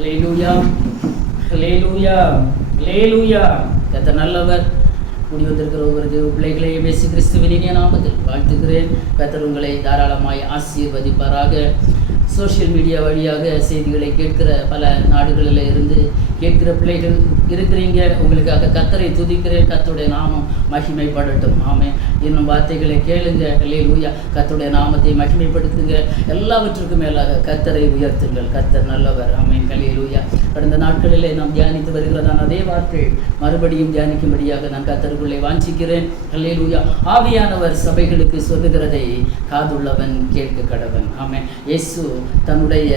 ஹல்லேலூயா, ஹல்லேலூயா, ஹல்லேலூயா. கர்த்தர் நல்லவர். கூடி வந்திருக்கிற ஒவ்வொரு தேவ பிள்ளைகளையும் இயேசு கிறிஸ்துவின் இனிய நாமத்தில் வாழ்த்துகிறேன். கர்த்தர் உங்களை தாராளமாய் ஆசீர்வதிப்பாராக. சோஷியல் மீடியா வழியாக செய்திகளை கேட்கிற பல நாடுகளில் இருந்து கேட்கிற பிள்ளைகள் இருக்கிறீங்க. உங்களுக்காக கர்த்தரை துதிக்கிறேன். கர்த்தருடைய நாமம் மகிமைப்படட்டும். ஆமென். இன்னும் வார்த்தைகளை கேளுங்க. ஹல்லேலூயா. கர்த்தருடைய நாமத்தை மகிமைப்படுத்துங்க. எல்லாவற்றுக்கும் மேலாக கர்த்தரை உயர்த்துங்கள். கர்த்தர் நல்லவர். ஆமென். ஹல்லேலூயா. கடந்த நாட்களிலே நாம் தியானித்து வருகிறதான அதே வார்த்தை மறுபடியும் தியானிக்கும்படியாக நான் கர்த்தருக்குள்ளே வாஞ்சிக்கிறேன். ஹல்லேலூயா. ஆவியானவர் சபைகளுக்கு சொல்லுகிறதை காதுள்ளவன் கேட்க கடவன். ஆமென். இயேசு தன்னுடைய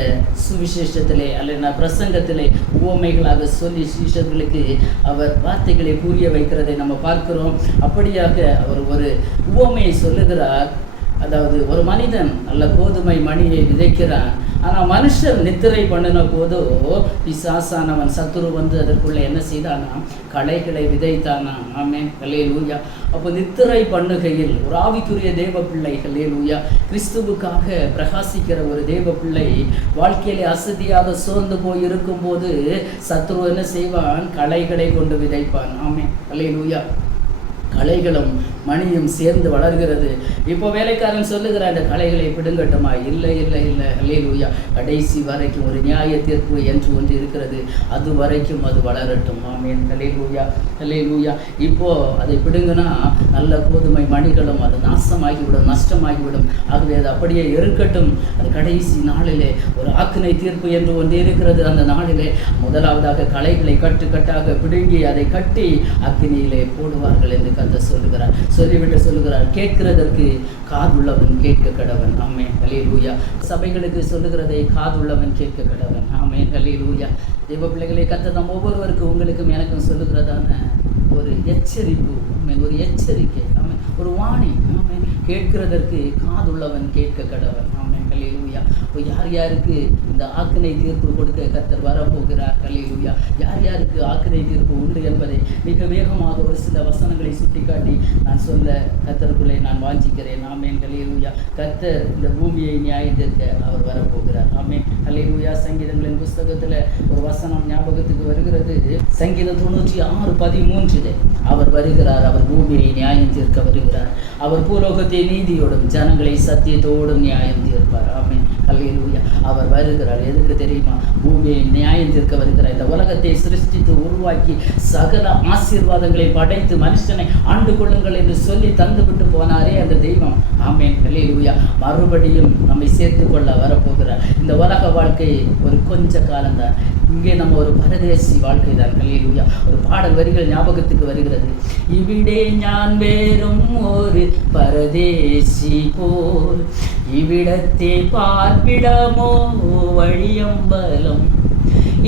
சுவிசேஷத்திலே அல்ல பிரசங்கத்திலே உவமைகளாக சொல்லி சீஷர்களுக்கு அவர் வார்த்தைகளை புரிய வைக்கிறதை நம்ம பார்க்கிறோம். அப்படியாக அவர் ஒரு உவமையை சொல்லுகிறார். அதாவது ஒரு மனிதன் நல்ல கோதுமை மணியை விதைக்கிறான். ஆனால் மனுஷன் நித்திரை பண்ணின போதோ பிசாசானவன் சத்துரு வந்து அதற்குள்ளே என்ன செய்தானா, களைகளை விதைத்தானாம். ஆமென். ஹல்லேலூயா. அப்போ நித்திரை பண்ணுகையில் ஒரு ஆவிக்குரிய தேவ பிள்ளை, ஹல்லேலூயா, கிறிஸ்துவுக்காக பிரகாசிக்கிற ஒரு தேவ பிள்ளை வாழ்க்கையிலே அசதியாக சோர்ந்து போய் இருக்கும்போது சத்துரு என்ன செய்வான், களைகளை கொண்டு விதைப்பான். ஆமென். ஹல்லேலூயா. களைகளும் மணியும் சேர்ந்து வளர்கிறது. இப்போ வேலைக்காரன் சொல்லுகிற அந்த களைகளை பிடுங்கட்டுமா? இல்லை இல்லை இல்லை. ஹல்லேலூயா. கடைசி வரைக்கும் ஒரு நியாய தீர்ப்பு என்று ஒன்று இருக்கிறது. அது வரைக்கும் அது வளரட்டும். ஆமென். ஹல்லேலூயா, ஹல்லேலூயா. இப்போ அதை பிடுங்கினா நல்ல கோதுமை மணிகளும் அது நாசமாகிவிடும், நஷ்டமாகிவிடும். ஆகவே அது அப்படியே இருக்கட்டும். அது கடைசி நாளிலே ஒரு ஆக்கினை தீர்ப்பு என்று ஒன்று இருக்கிறது. அந்த நாளிலே முதலாவதாக களைகளை கட்டுக்கட்டாக பிடுங்கி அதை கட்டி அக்கினியிலே போடுவார்கள் என்று கர்த்தர் சொல்லுகிறார். சொல்லிவிட்டு சொல்லுகிறார், கேட்கிறதற்கு காதுள்ளவன் கேட்க கடவன். ஆமென். ஹல்லேலூயா. சபைகளுக்கு சொல்லுகிறதை காதுள்ளவன் கேட்க கடவன். ஆமென். ஹல்லேலூயா. தேவ பிள்ளைகளை கர்த்தர் நம் ஒவ்வொருவருக்கும் உங்களுக்கும் எனக்கும் சொல்லுகிறதான ஒரு எச்சரிப்பு. ஆமென். ஒரு எச்சரிக்கை. ஆமென். ஒரு வாணி. ஆமென். கேட்கிறதற்கு காதுள்ளவன் கேட்க கடவன். ஆமென். ஹல்லேலூயா. இப்போ யார் யாருக்கு இந்த ஆக்கினை தீர்ப்பு கொடுக்க கர்த்தர் வரப்போகிறார்? ஹல்லேலூயா. யார் யாருக்கு ஆக்கினை தீர்ப்பு உண்டு என்பதை மிக வேகமாக ஒரு சில வசனங்களை சுட்டிக்காட்டி நான் சொல்ல கர்த்தருக்குள்ளே நான் வாஞ்சிக்கிறேன். ஆமென். ஹல்லேலூயா. கர்த்தர் இந்த பூமியை நியாயம் தீர்க்க அவர் வரப்போகிறார். ஆமென். ஹல்லேலூயா. சங்கீதங்களின் புஸ்தகத்தில் ஒரு வசனம் ஞாபகத்துக்கு வருகிறது. சங்கீதம் 96:13 அவர் வருகிறார். அவர் பூமியை நியாயம் தீர்க்க வருகிறார். அவர் பூலோகத்தை நீதியோடும் ஜனங்களை சத்தியத்தோடும் நியாயம் தீர்ப்பார். ஆமென். ஹல்லேலூயா. அவர் வருகிறார். எதுக்கு தெரியுமா? பூமியை நியாயம் தீர்க்க வருகிறார். இந்த உலகத்தை சிருஷ்டித்து உருவாக்கி சகல ஆசீர்வாதங்களை படைத்து மனுஷனை ஆண்டு கொள்ளுங்கள் என்று சொல்லி தந்துவிட்டு போனாரே அந்த தெய்வம். ஆமென். ஹல்லேலூயா. மறுபடியும் நம்மை சேர்த்து கொள்ள வரப்போகிறார். இந்த உலக வாழ்க்கை ஒரு கொஞ்ச காலம்தான். இங்கே நம்ம ஒரு பரதேசி வாழ்க்கை தான். ஹல்லேலூயா. ஒரு பாடல் வரிகள் ஞாபகத்துக்கு வருகிறது. இவிடே ஞான் வேறும் ஒரு பரதேசி போல் இவ்விடத்தே பார்ப்பிடமோ வழியம்பலம்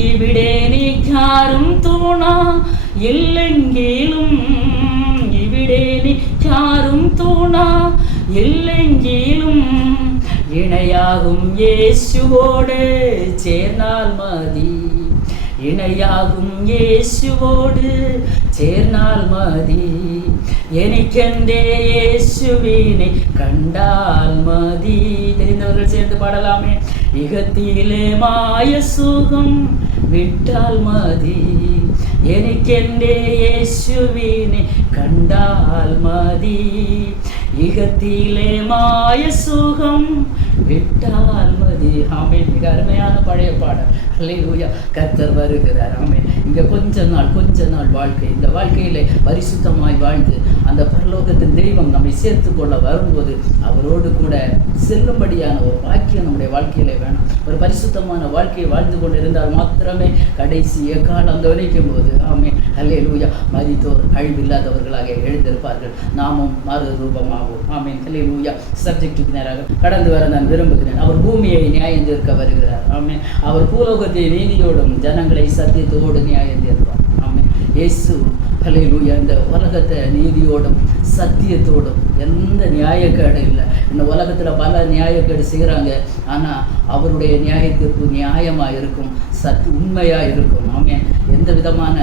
இவிடே நீக்காரும் தூணா இல்லெங்கிலும் இவிடே நீக்காரும் தூணா இல்லெங்கிலும் இணையாகும் இயேசுவோடு சேர்ந்தால் மதி இணையாகும் இயேசுவோடு சேர்ந்தால் மதி எனக்கென்றே இயேசுவினை கண்டால் மதி. தெரிந்தவர்கள் சேர்ந்து பாடலாமே. இகத்திலே மாய சுகம் விட்டால் மதி எனக்கென்றே இயேசுவினை கண்டால் மதி இகத்திலே மாய சுகம் விட்டால் மதி. ஆமென். மிக அருமையான பழைய பாடல். ஹல்லேலூயா. கர்த்தர் வருகிறார். ஆமென். இங்கே கொஞ்ச நாள் வாழ்க்கை, இந்த வாழ்க்கையிலே பரிசுத்தமாய் வாழ்ந்து அந்த பரலோகத்தின் தெய்வம் நம்மை சேர்த்து கொள்ள வரும்போது அவரோடு கூட செல்லும்படியான ஒரு வாக்கியம் நம்முடைய வாழ்க்கையிலே வேணும். ஒரு பரிசுத்தமான வாழ்க்கையை வாழ்ந்து கொண்டு இருந்தால் மாத்திரமே கடைசி காலம் கவனிக்கும் போது ஆமென். ஹல்லேலூயா. மரித்தோர் அழிவில்லாதவர்களாக எழுந்திருப்பார்கள். நாமும் மறு ரூபமாகும். ஆமென். ஹல்லேலூயா. சப்ஜெக்டுக்கு நேராக கடந்து வர நான் விரும்புகிறேன். அவர் பூமியை நியாயம் தீர்க்க வருகிறார். ஆமென். அவர் பூலோகத்தை நீதியோடும் ஜனங்களை சத்தியத்தோடு நியாயம் தீர்ப்பார். ஆமென். இயேசு ஹல்லேலூயா. இந்த உலகத்தை நீதியோடும் சத்தியத்தோடும் எந்த நியாயக்கேடு இல்லை. இந்த உலகத்தில் பல நியாயக்கேடு செய்கிறாங்க. ஆனால் அவருடைய நியாய தீர்ப்பு நியாயமாக இருக்கும், உண்மையாக இருக்கும். ஆமென். எந்த விதமான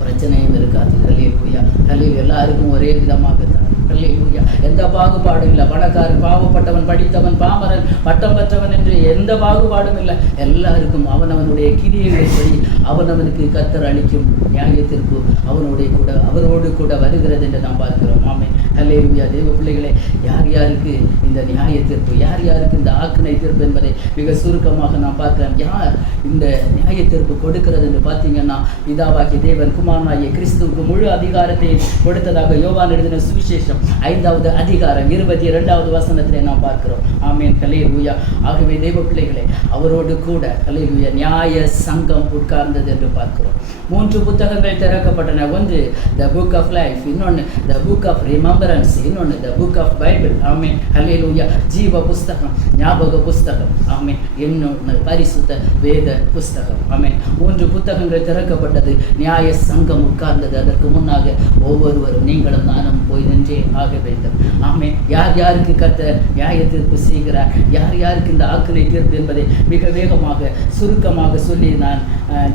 பிரச்சனையும் இருக்காது. ஹல்லேலூயா. ஹல்லேலூயா. எல்லாருக்கும் ஒரே விதமாக தான் அல்லேலூயா. எந்த பாகுபாடும் இல்லை. பணக்காரன், பாவப்பட்டவன், படித்தவன், பாமரன், பட்டம் பெற்றவன் என்று எந்த பாகுபாடும் இல்லை. எல்லாருக்கும் அவனவனுடைய கிரியைகளின்படி அவனவனுக்கு கர்த்தர் அளிக்கும் நியாயத்திற்கு அவரோடு கூட வருகிறது என்று நாம் பார்க்கிறோம். ஆமென். அல்லேலூயா. தேவ பிள்ளைகளே, யார் யாருக்கு இந்த நியாய தீர்ப்பு, யார் யாருக்கு இந்த ஆக்கினை தீர்ப்பு என்பதை மிக சுருக்கமாக நாம் பார்க்கிறோம். யார் இந்த நியாய தீர்ப்பு கொடுக்கிறது என்று பார்த்தீங்கன்னா, பிதாவாகிய தேவன் குமாரனாகிய கிறிஸ்துவுக்கு முழு அதிகாரத்தை கொடுத்ததாக யோவான் எழுதின சுவிசேஷம் 5வது அதிகாரம் 22வது வசனத்திலே நாம் பார்க்கிறோம். ஆமென். அல்லேலூயா. ஆகவே தேவ பிள்ளைகளே, அவரோடு கூட அல்லேலூயா நியாய சங்கம் உட்கார்ந்தது என்று பார்க்கிறோம். 3 புத்தகங்கள் திறக்கப்பட்டன. ஒன்று த புக் ஆஃப் லைஃப், இன்னொன்று த புக் ஆஃப் ரிமெம்பரன்ஸ், இன்னொன்று த புக் ஆஃப் பைபிள். ஆமென். அல்லேலூயா. ஜீவ புஸ்தகம், ஞாபக புஸ்தகம். ஆமென். இன்னொன்று பரிசுத்த வேத புஸ்தகம். ஆமென். 3 புத்தகங்கள் திறக்கப்பட்டது. நியாய சங்கம் உட்கார்ந்தது. அதற்கு முன்னாக ஒவ்வொருவரும் நீங்களும் நானும் போய் நின்றே ஆக வேண்டும். ஆமென். யார் யாருக்கு கர்த்தர் நியாய தீர்ப்பு செய்கிறார், யார் யாருக்கு இந்த ஆக்கினை தீர்ப்பு என்பதை மிக வேகமாக சுருக்கமாக சொல்லி நான்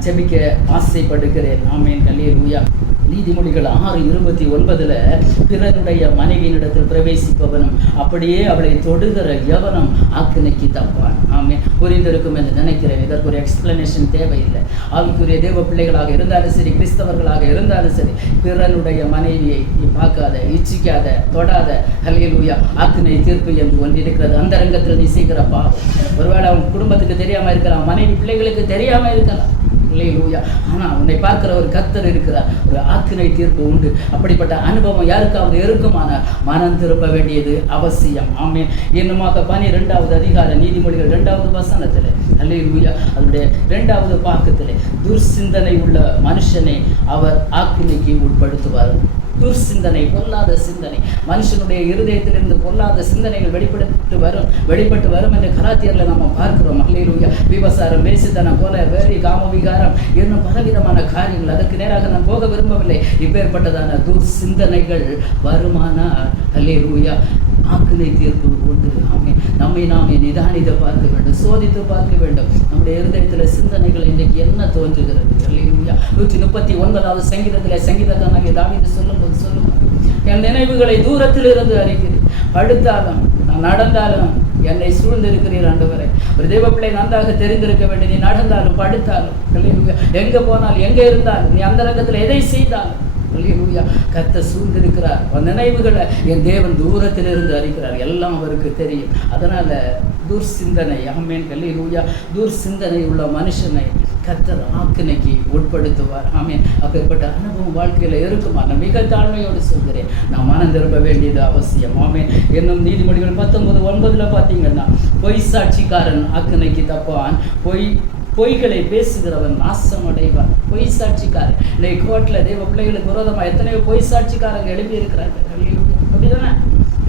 ஜெபிக்க ஆசைப்படுகிறேன். ஆமென். அல்லேலூயா. நீதிமொழிகள் 6:29 பிறனுடைய மனைவியினிடத்தில் பிரவேசிப்பவனும் அப்படியே அவளை தொடுகிற எவனும் ஆக்கினைக்கு தப்பான். ஆமென். புரிந்திருக்கும் என்று நினைக்கிறேன். இதற்கு ஒரு எக்ஸ்பிளனேஷன் தேவையில்லை. ஆவிக்குரிய தேவ பிள்ளைகளாக இருந்தாலும் சரி, கிறிஸ்தவர்களாக இருந்தாலும் சரி, பிறனுடைய மனைவியை பார்க்காத, இச்சிக்காத, தொடாத, அல்லேலூயா, ஆக்கினை தீர்ப்பு என்று ஒன்று இருக்கிறது. அந்த ரங்கத்தில் நீ செய்கிற பாவம் ஒருவேளை அவன் குடும்பத்துக்கு தெரியாம இருக்கலாம், மனைவி பிள்ளைகளுக்கு தெரியாம இருக்கலாம். அல்லேலூயா. ஆனால் உன்னை பார்க்கிற ஒரு கர்த்தர் இருக்கிறார். ஒரு ஆக்கினை தீர்ப்பு உண்டு. அப்படிப்பட்ட அனுபவம் யாருக்காவது இருக்குமான மனம் திரும்ப வேண்டியது அவசியம். ஆமென். இன்னுமாக 12வது அதிகாரம் நீதிமொழிகள் 2வது வசனத்தில் அல்லேலூயா அதனுடைய 2வது பாக்கத்திலே துர்சிந்தனை உள்ள மனுஷனை அவர் ஆக்கினைக்கு உட்படுத்துவார். துர்சிந்தனை, பொல்லாத சிந்தனை, மனுஷனுடைய இருதயத்திலிருந்து பொல்லாத சிந்தனைகள் வெளிப்பட்டு வரும் என்று கலாத்தியரில் நம்ம பார்க்கிறோம். அல்லேலூயா. விபசாரம், வேசித்தனம், கொலை, வேறி, காமவிகாரம் இன்னும் பலவிதமான காரியங்கள். அதற்கு நேராக நான் போக விரும்பவில்லை. இப்பேற்பட்டதான துர்சிந்தனைகள் வருமானால் அல்லேலூயா ஆக்கினை தீர்ப்பு உண்டு. ஆமென். நம்மை நாம் நிதானித்து பார்க்க வேண்டும், சோதித்து பார்க்க வேண்டும். நம்முடைய இருதயத்தில் சிந்தனைகள் இன்றைக்கு என்ன தோன்றுகிறது? அல்லேலூயா. 139வது சங்கீதத்தில் சங்கீதக்காரனாகிய தாவீது சொல்லுவார், என் நினைவுகளை தூரத்தில் இருந்து அறிகிறேன், படுத்தாலும் நான் நடந்தாலும் என்னை சூழ்ந்திருக்கிறீர் ஆண்டவரே. ஒரு தேவ பிள்ளை நன்றாக தெரிந்திருக்க வேண்டும். நீ நடந்தாலும் படுத்தாலும், எங்க போனாலும் எங்க இருந்தாலும், நீ அந்த ரங்கத்தில் எதை செய்தாலும் அல்லேலூயா கர்த்தர் சூழ்ந்திருக்கிறார். நினைவுகளை என் தேவன் தூரத்தில் இருந்து அறிகிறார். எல்லாம் அவருக்கு தெரியும். அதனால துர்சிந்தனை, ஆமென். அல்லேலூயா. துர்சிந்தனை உள்ள மனுஷனை கர்த்தர் ஆக்கினைக்கு உட்படுத்துவார். ஆமென். அப்பேற்பட்ட அனுபவம் வாழ்க்கையில் இருக்குமா? நான் மிக தாழ்மையோடு சொல்கிறேன். நான் மனம் திரும்ப வேண்டியது அவசியம். ஆமென். இன்னும் நீதிமொழிகள் 19:9 பார்த்தீங்கன்னா, பொய் சாட்சிக்காரன் ஆக்கினைக்கு தப்பான், பொய்களை பேசுகிறவன் நாசம் அடைவான். பொய் சாட்சிக்காரன். இன்னைக்கு கோர்ட்டில் தேவ பிள்ளைகளுக்கு விரோதமாக எத்தனையோ பொய் சாட்சிக்காரங்க எழுப்பி இருக்கிறாங்க. அப்படிதானே?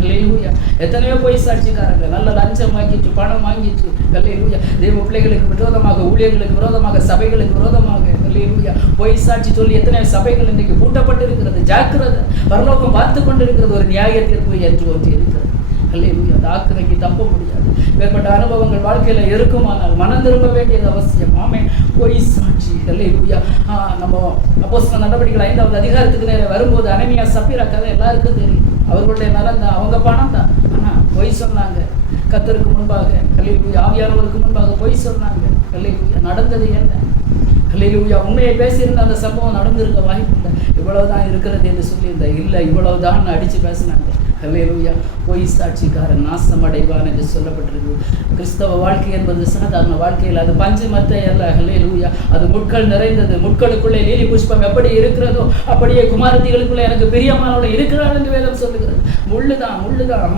அல்லேலூயா. எத்தனையோ பொய் சாட்சிக்காரங்க நல்ல லஞ்சம் வாங்கிட்டு, பணம் வாங்கிட்டு, அல்லேலூயா, தேவ பிள்ளைகளுக்கு விரோதமாக, ஊழியர்களுக்கு விரோதமாக, சபைகளுக்கு விரோதமாக, அல்லேலூயா, பொய் சாட்சி சொல்லி எத்தனையோ சபைகள் இன்றைக்கு பூட்டப்பட்டிருக்கிறது. ஜாக்கிரதை. பரலோகம் பார்த்து கொண்டிருக்கிறது. ஒரு நியாய தீர்ப்பு என்று ஒன்று இருக்கிறது. அல்லேலூயா. அந்த ஆக்கினைக்கு தப்ப முடியாது. மேற்பட்ட அனுபவங்கள் வாழ்க்கையில் இருக்குமானால் மனம் திரும்ப வேண்டியது அவசியம். ஆமென். பொய் சாட்சி. அல்லேலூயா. நம்ம அப்போஸ்தலர் நடவடிக்கைகள் 5வது அதிகாரத்துக்கு நேரம் வரும்போது அனனியா சப்பீரா கதை எல்லாருக்கும் தெரியும். அவர்களுடைய நலன் தான், அவங்க பணம் தான். ஆனால் பொய் சொன்னாங்க. கர்த்தருக்கு முன்பாக, அல்லேலூயா, ஆவியானவருக்கு முன்பாக பொய் சொன்னாங்க. அல்லேலூயா. நடந்தது என்ன? அல்லேலூயா. உண்மையை பேசியிருந்த அந்த சம்பவம் நடந்திருக்க வாய்ப்பு இல்லை. இவ்வளவுதான் இருக்கிறது என்று சொல்லியிருந்த இல்லை, இவ்வளவுதான் அடித்து பேசினாங்க. அல்லேலூயா. பொய் சாட்சிக்காரன் நாசம் அடைவான் என்று சொல்லப்பட்டிருக்கு. கிறிஸ்தவ வாழ்க்கை என்பது சாதாரண வாழ்க்கையில் அது பஞ்சமத்தை அல்ல. அல்லேலூயா. அது முட்கள் நிறைந்தது. முட்களுக்குள்ளே லீலி புஷ்பம் எப்படி இருக்கிறதோ அப்படியே குமாரத்திகளுக்குள்ளே எனக்கு பிரியமானவளை இருக்கிறாள் என்று வேதம் சொல்லுகிறது. முள்ளுதான்.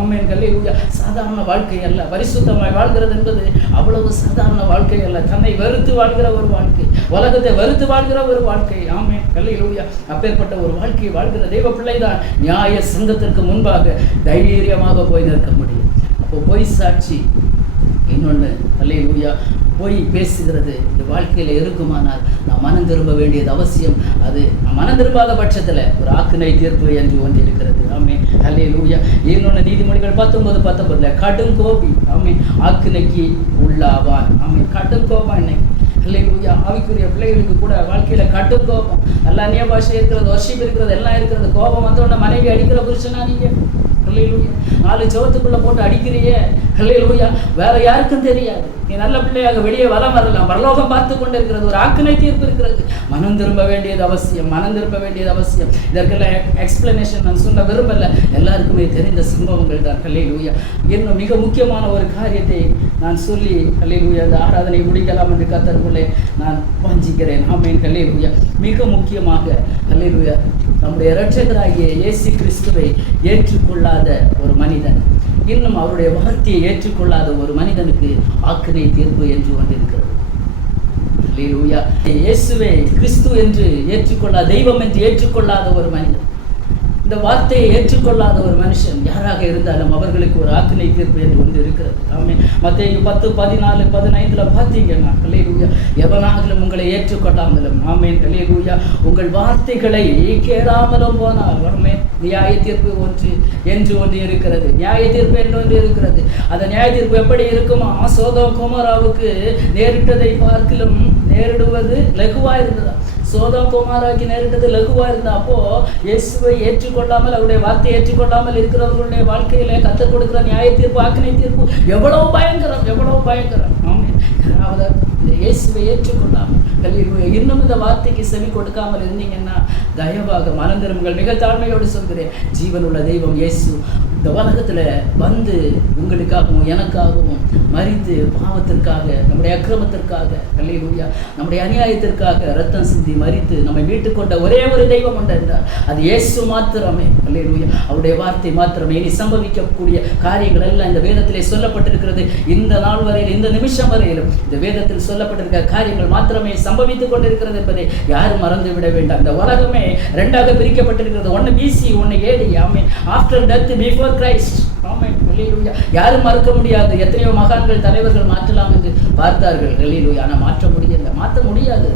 ஆமென். அல்லேலூயா. சாதாரண வாழ்க்கை அல்ல. பரிசுத்தமாய் வாழ்கிறது என்பது அவ்வளவு சாதாரண வாழ்க்கை அல்ல. தன்னை வெறுத்து வாழ்கிற ஒரு வாழ்க்கை, உலகத்தை வெறுத்து வாழ்கிற ஒரு வாழ்க்கை. ஆமென். அல்லேலூயா. அப்பேற்பட்ட ஒரு வாழ்க்கையை வாழ்கிற தேவ பிள்ளைதான் நியாய சங்கத்திற்கு முன்பாக தைரியமாக போய் நிற்க முடியும். அப்போ பொய் சாட்சி, இன்னொன்று அல்லேலூயா பொய் பேசுகிறது இந்த வாழ்க்கையில் இருக்குமானால் நாம் மனம் திரும்ப வேண்டியது அவசியம். அது மனம் திரும்பாத பட்சத்தில் ஒரு ஆக்கினை தீர்ப்பு என்று ஒன்று இருக்கிறது. ஆமென். அல்லேலூயா. இன்னொன்று நீதிமொழிகள் 19:19 கடும் கோபி, ஆமென், ஆக்கினைக்கு உள்ளாவான். ஆமென். கடும் கோபம் இன்னைக்கு அல்லேலூயா. ஆவிக்குரிய பிள்ளைகளுக்கு கூட வாழ்க்கையில கடும் கோபம், எல்லா அந்நிய பாஷை இருக்கிறது, வர்ஷிப் இருக்கிறது, எல்லாம் இருக்கிறது. கோபம் வந்தோடனே மனைவி அடிக்கிற புருஷனா நீங்க? அல்லேலூயா. 4 ஜெபத்துக்குள்ள போட்டு அடிக்கிறியே, அல்லேலூயா. வேற யாருக்கும் தெரியாது. நீ நல்ல பிள்ளையாக வெளியே வலம் வரலாம். பரலோகம் பார்த்து கொண்டு இருக்கிறது. ஒரு ஆக்கினை தீர்ப்பு இருக்கிறது. மனம் திரும்ப வேண்டியது அவசியம், மனம் திரும்ப வேண்டியது அவசியம். இதற்கெல்லாம் எக்ஸ்பிளனேஷன் நான் சொல்ல விரும்பல, எல்லாருக்குமே தெரிந்த சம்பவங்கள் தான். அல்லேலூயா. இன்னும் மிக முக்கியமான ஒரு காரியத்தை நான் சொல்லி அல்லேலூயா இந்த ஆராதனை முடிக்கலாம் என்று கர்த்தருக்குள்ளே நான் வாஞ்சிக்கிறேன். ஆமென். அல்லேலூயா. மிக முக்கியமாக அல்லேலூயா, நம்முடைய இரட்சகராகிய இயேசு கிறிஸ்துவை ஏற்றுக்கொள்ளாத ஒரு மனிதன், இன்னும் அவருடைய வார்த்தையை ஏற்றுக்கொள்ளாத ஒரு மனிதனுக்கு ஆக்கினை தீர்ப்பு என்று கொண்டிருக்கிறது. அல்லேலூயா. இயேசுவை கிறிஸ்து என்று ஏற்றுக்கொள்ளாத, தெய்வம் என்று ஏற்றுக்கொள்ளாத ஒரு மனிதன், இந்த வார்த்தையை ஏற்றுக்கொள்ளாத ஒரு மனுஷன் யாராக இருந்தாலும் அவர்களுக்கு ஒரு ஆக்கினை தீர்ப்பு என்று ஒன்று இருக்கிறது. ஆமென். மத்தேயு 10:14-15 பார்த்தீங்கன்னா, அல்லேலூயா, எவனாகிலும் உங்களை ஏற்றுக்கொள்ளாமலும், ஆமென், அல்லேலூயா, உங்கள் வார்த்தைகளை கேளாமலும் போனார், ஆமென், நியாய தீர்ப்பு என்று ஒன்று இருக்கிறது. நியாய தீர்ப்பு என்று ஒன்று இருக்கிறது. அந்த நியாய தீர்ப்பு எப்படி இருக்குமா? சோதோம் கொமோராவுக்கு நேரிட்டதை பார்க்கிலும் நேரிடுவது லகுவா இருந்ததா? சோதோம் கொமோராவுக்கு நேரிட்டது லகுவா இருந்தா, அப்போ இயேசுவை ஏற்றுக்கொள்ளாமல், அவருடைய வார்த்தையை ஏற்றுக்கொள்ளாமல் இருக்கிறவர்களுடைய வாழ்க்கையில கற்றுக் கொடுக்கிற நியாய தீர்ப்பு, ஆக்கினை தீர்ப்பு எவ்வளவு பயங்கரம், எவ்வளவு பயங்கரம். ஆமென். அதாவது இந்த இயேசுவை ஏற்றுக்கொள்ளாமல், இன்னும் இந்த வார்த்தைக்கு செவி கொடுக்காமல் இருந்தீங்கன்னா தயவாக மனம் திரும்புங்கள். மிக தாழ்மையோடு சொல்கிறேன், ஜீவனுள்ள தெய்வம் இயேசு இந்த உலகத்துல வந்து உங்களுக்காகவும் எனக்காகவும் மரித்து, பாவத்திற்காக, நம்முடைய அக்கிரமத்திற்காக, அல்லேலூயா, நம்முடைய அநியாயத்திற்காக ரத்தம் சிந்தி மரித்து நம்மை மீட்டுக் கொண்ட ஒரே ஒரு தெய்வம் உண்டு என்றார். அது இயேசு மாத்திரமே. அல்லேலூயா. அவருடைய வார்த்தை மாத்திரமே. இனி சம்பவிக்கக்கூடிய காரியங்கள் எல்லாம் இந்த வேதத்திலே சொல்லப்பட்டிருக்கிறது. இந்த நாள் வரையில், இந்த நிமிஷம் வரையிலும் இந்த வேதத்தில் சொல்லப்பட்டிருக்கிற காரியங்கள் மாத்திரமே சம்பவித்துக் கொண்டிருக்கிறது என்பதை யாரும் மறந்து விட வேண்டாம். இந்த உலகமே 2ஆக பிரிக்கப்பட்டிருக்கிறது. ஒன்னு BC, ஒன்னு AD. Amen. After death, before Christ. Amen. Hallelujah. யாரும் மறக்க முடியாது. எத்தனையோ மகான்கள், தலைவர்கள் மாற்றலாம் என்று பார்த்தார்கள். அல்லேலூயா. ஆனால் மாற்ற முடியாது.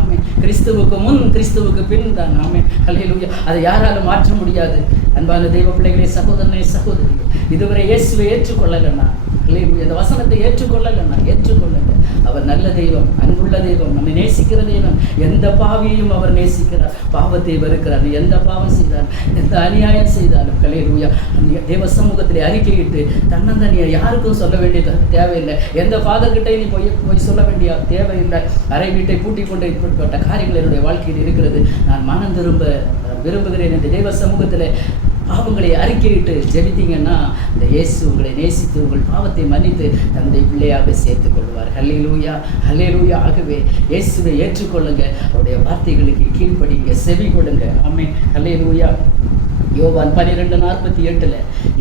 ஆமென். கிறிஸ்துவுக்கு முன், கிறிஸ்துவுக்கு பின் தான். ஆமென். அல்லேலூயா. அதை யாராலும் மாற்ற முடியாது. அன்பான தெய்வ பிள்ளைகளே, சகோதரனே, சகோதரி, இதுவரை இயேசுவை ஏற்றுக்கொள்ளலன்னா, அல்லேலூயா, இந்த வசனத்தை ஏற்றுக்கொள்ளலன்னா ஏற்றுக்கொள்ளுங்க. அவர் நல்ல தெய்வம், அன்புள்ள தெய்வம், நம்மை நேசிக்கிற தெய்வம். எந்த பாவியையும் அவர் நேசிக்கிறார். பாவத்தை வெறுக்கிறார். எந்த பாவம் செய்தாலும், எந்த அநியாயம் செய்தாலும், அல்லேலூயா, தேவ சமூகத்திலே அறிக்கையிட்டு தன்னந்தனியா யாருக்கும் சொல்ல வேண்டிய தேவையில்லை. எந்த ஃபாதர் கிட்டே நீ போய் சொல்ல வேண்டிய தேவையில்லை. அரை வீட்டை பூட்டி கொண்டு இப்படிப்பட்ட காரியங்கள் என்னுடைய வாழ்க்கையில் இருக்கிறது. நான் மனம் திரும்ப விரும்புகிறேன் என்று தேவ சமூகத்தில் பாவங்களை அறிக்கையிட்டு ஜெபித்தீங்கன்னா, இந்த இயேசு உங்களை நேசித்து உங்கள் பாவத்தை மன்னித்து தந்தை பிள்ளையாக சேர்த்துக் கொள்வார். அல்லேலூயா, அல்லேலூயா. ஆகவே இயேசுவை ஏற்றுக்கொள்ளுங்க. அவருடைய வார்த்தைகளுக்கு கீழ்ப்படிங்க, செவி கொடுங்க. ஆமென். அல்லேலூயா. யோவான் 12:48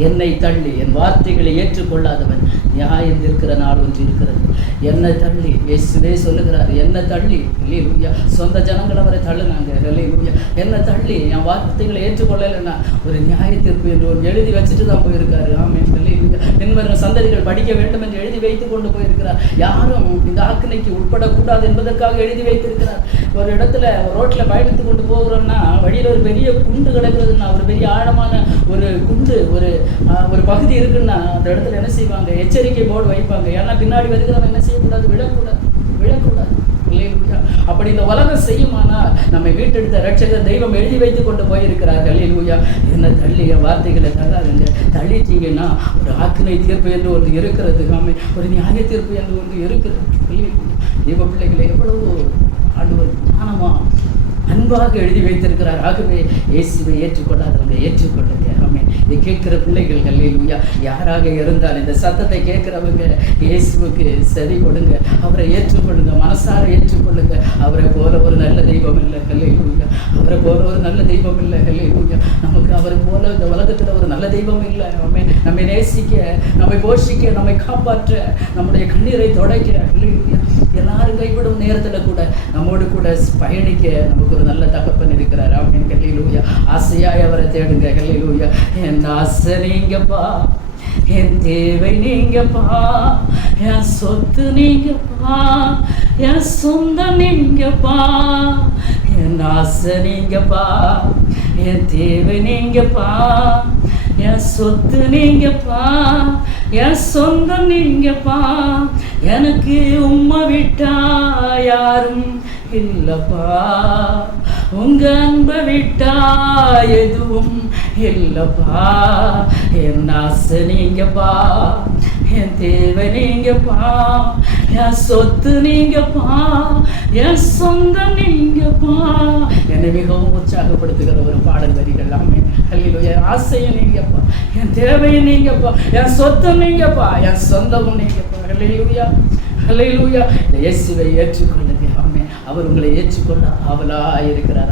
என்னை தள்ளி என் வார்த்தைகளை ஏற்றுக்கொள்ளாதவன் நியாயம் இருக்கிற நாள் ஒன்று இருக்கிறது. என்னை தள்ளி, இயேசுவே சொல்லுகிறார், என்னை தள்ளி, அல்லேலூயா, சொந்த ஜனங்கள் அவரை தள்ளுனாங்க. அல்லேலூயா. என்னை தள்ளி என் வார்த்தைகளை ஏற்றுக்கொள்ளலைன்னா ஒரு நியாய தீர்ப்பு என்று ஒரு எழுதி வச்சுட்டு தான் போயிருக்காரு. ஆமென். அல்லேலூயா. பின்வரும் சந்ததிகள் படிக்க வேண்டும் என்று எழுதி வைத்து கொண்டு போயிருக்கிறார். யாரும் இந்த ஆக்கினைக்கு உட்படக்கூடாது என்பதற்காக எழுதி வைத்திருக்கிறார். ஒரு இடத்துல ரோட்ல பயணித்து கொண்டு போகிறோம்னா வழியில் ஒரு பெரிய குண்டு கிடக்கிறதுன்னா, ஒரு பெரிய ஆழமான ஒரு குண்டு, ஒரு பகுதி இருக்குன்னா அந்த இடத்துல என்ன செய்வாங்க? எச்சரிக்கை போர்டு வைப்பாங்க. ஏன்னா பின்னாடி வருகிறவங்க என்ன செய்யக்கூடாது? விழக்கூடாது. அப்படி இந்த உலகம் செய்யுமானால் நம்மை மீட்டெடுத்த ரட்சகர் தெய்வம் எழுதி வைத்து கொண்டு போயிருக்கிறார்கள். அல்லேலூயா. என்ன தள்ளி வார்த்தைகளை தள்ளாதுங்க. தள்ளிட்டீங்கன்னா ஒரு ஆக்கினை தீர்ப்பு என்று ஒன்று இருக்கிறது. ஒரு நியாய தீர்ப்பு என்று ஒன்று இருக்கிறது. தெய்வ பிள்ளைகளை எவ்வளவு ஆண்டவர் ஞானமா அன்பாக எழுதி வைத்திருக்கிறார். ஆகவே இயேசுவை ஏற்றுக்கொள்ளாதவங்க ஏற்றுக்கொள்ளுங்க. ஆமென். இதை கேட்கிற பிள்ளைகள், அல்லேலூயா, யாராக இருந்தால் இந்த சத்தத்தை கேட்கிறவங்க இயேசுவுக்கு செவி கொடுங்க. அவரை ஏற்றுக்கொள்ளுங்க, மனசார ஏற்றுக்கொள்ளுங்க. அவரை போல ஒரு நல்ல தெய்வம் இல்லை. அல்லேலூயா. அவரை போல ஒரு நல்ல தெய்வம் இல்லை. அல்லேலூயா. நமக்கு அவரை போல இந்த உலகத்தில் ஒரு நல்ல தெய்வம் இல்லை. ஆமென். நம்மை நேசிக்க, நம்மை போஷிக்க, நம்மை காப்பாற்ற, நம்முடைய கண்ணீரை துடைக்க, அல்லேலூயா, எல்லாரும் கைவிடும் நேரத்தில் கூட நம்மோடு கூட பயணிக்க நமக்கு ஒரு நல்ல தகப்பன் இருக்கிறார். ஆமென். அல்லேலூயா. ஆசையாய் அவரை தேடுங்க. அல்லேலூயா. என் ஆசை நீங்கப்பா, என் தேவை நீங்கப்பா, என் சொத்து நீங்கப்பா, என் சொந்தம் நீங்கப்பா. என் ஆசை நீங்கப்பா, என் தேவை நீங்கப்பா, என் சொத்து நீங்கப்பா, என் சொந்தம் நீங்கப்பா, எனக்கு உம்மை விட்டா யாரும் இல்லப்பா, உங்க அன்பை விட்டா எதுவும் இல்லப்பா. என் ஆசை நீங்கப்பா, என் தேவை நீங்கப்பா, என் சொத்து நீங்கப்பா, என் சொந்தம் நீங்கப்பா. என்னை மிகவும் உற்சாகப்படுத்துகிற ஒரு பாடல் வரிகள் எல்லாமே. ஹல்லேலூயா. ஆசையும் நீங்கப்பா, என் தேவையும் நீங்கப்பா, என் சொத்தம் நீங்கப்பா, என் சொந்தமும் நீங்கப்பா. ஹல்லேலூயா, ஹல்லேலூயா. இந்த இயேசுவை ஏற்றுக்கொள்ளுங்க. ஆமென். அவர் உங்களை ஏற்றுக்கொள்ள ஆவலாயிருக்கிறார்.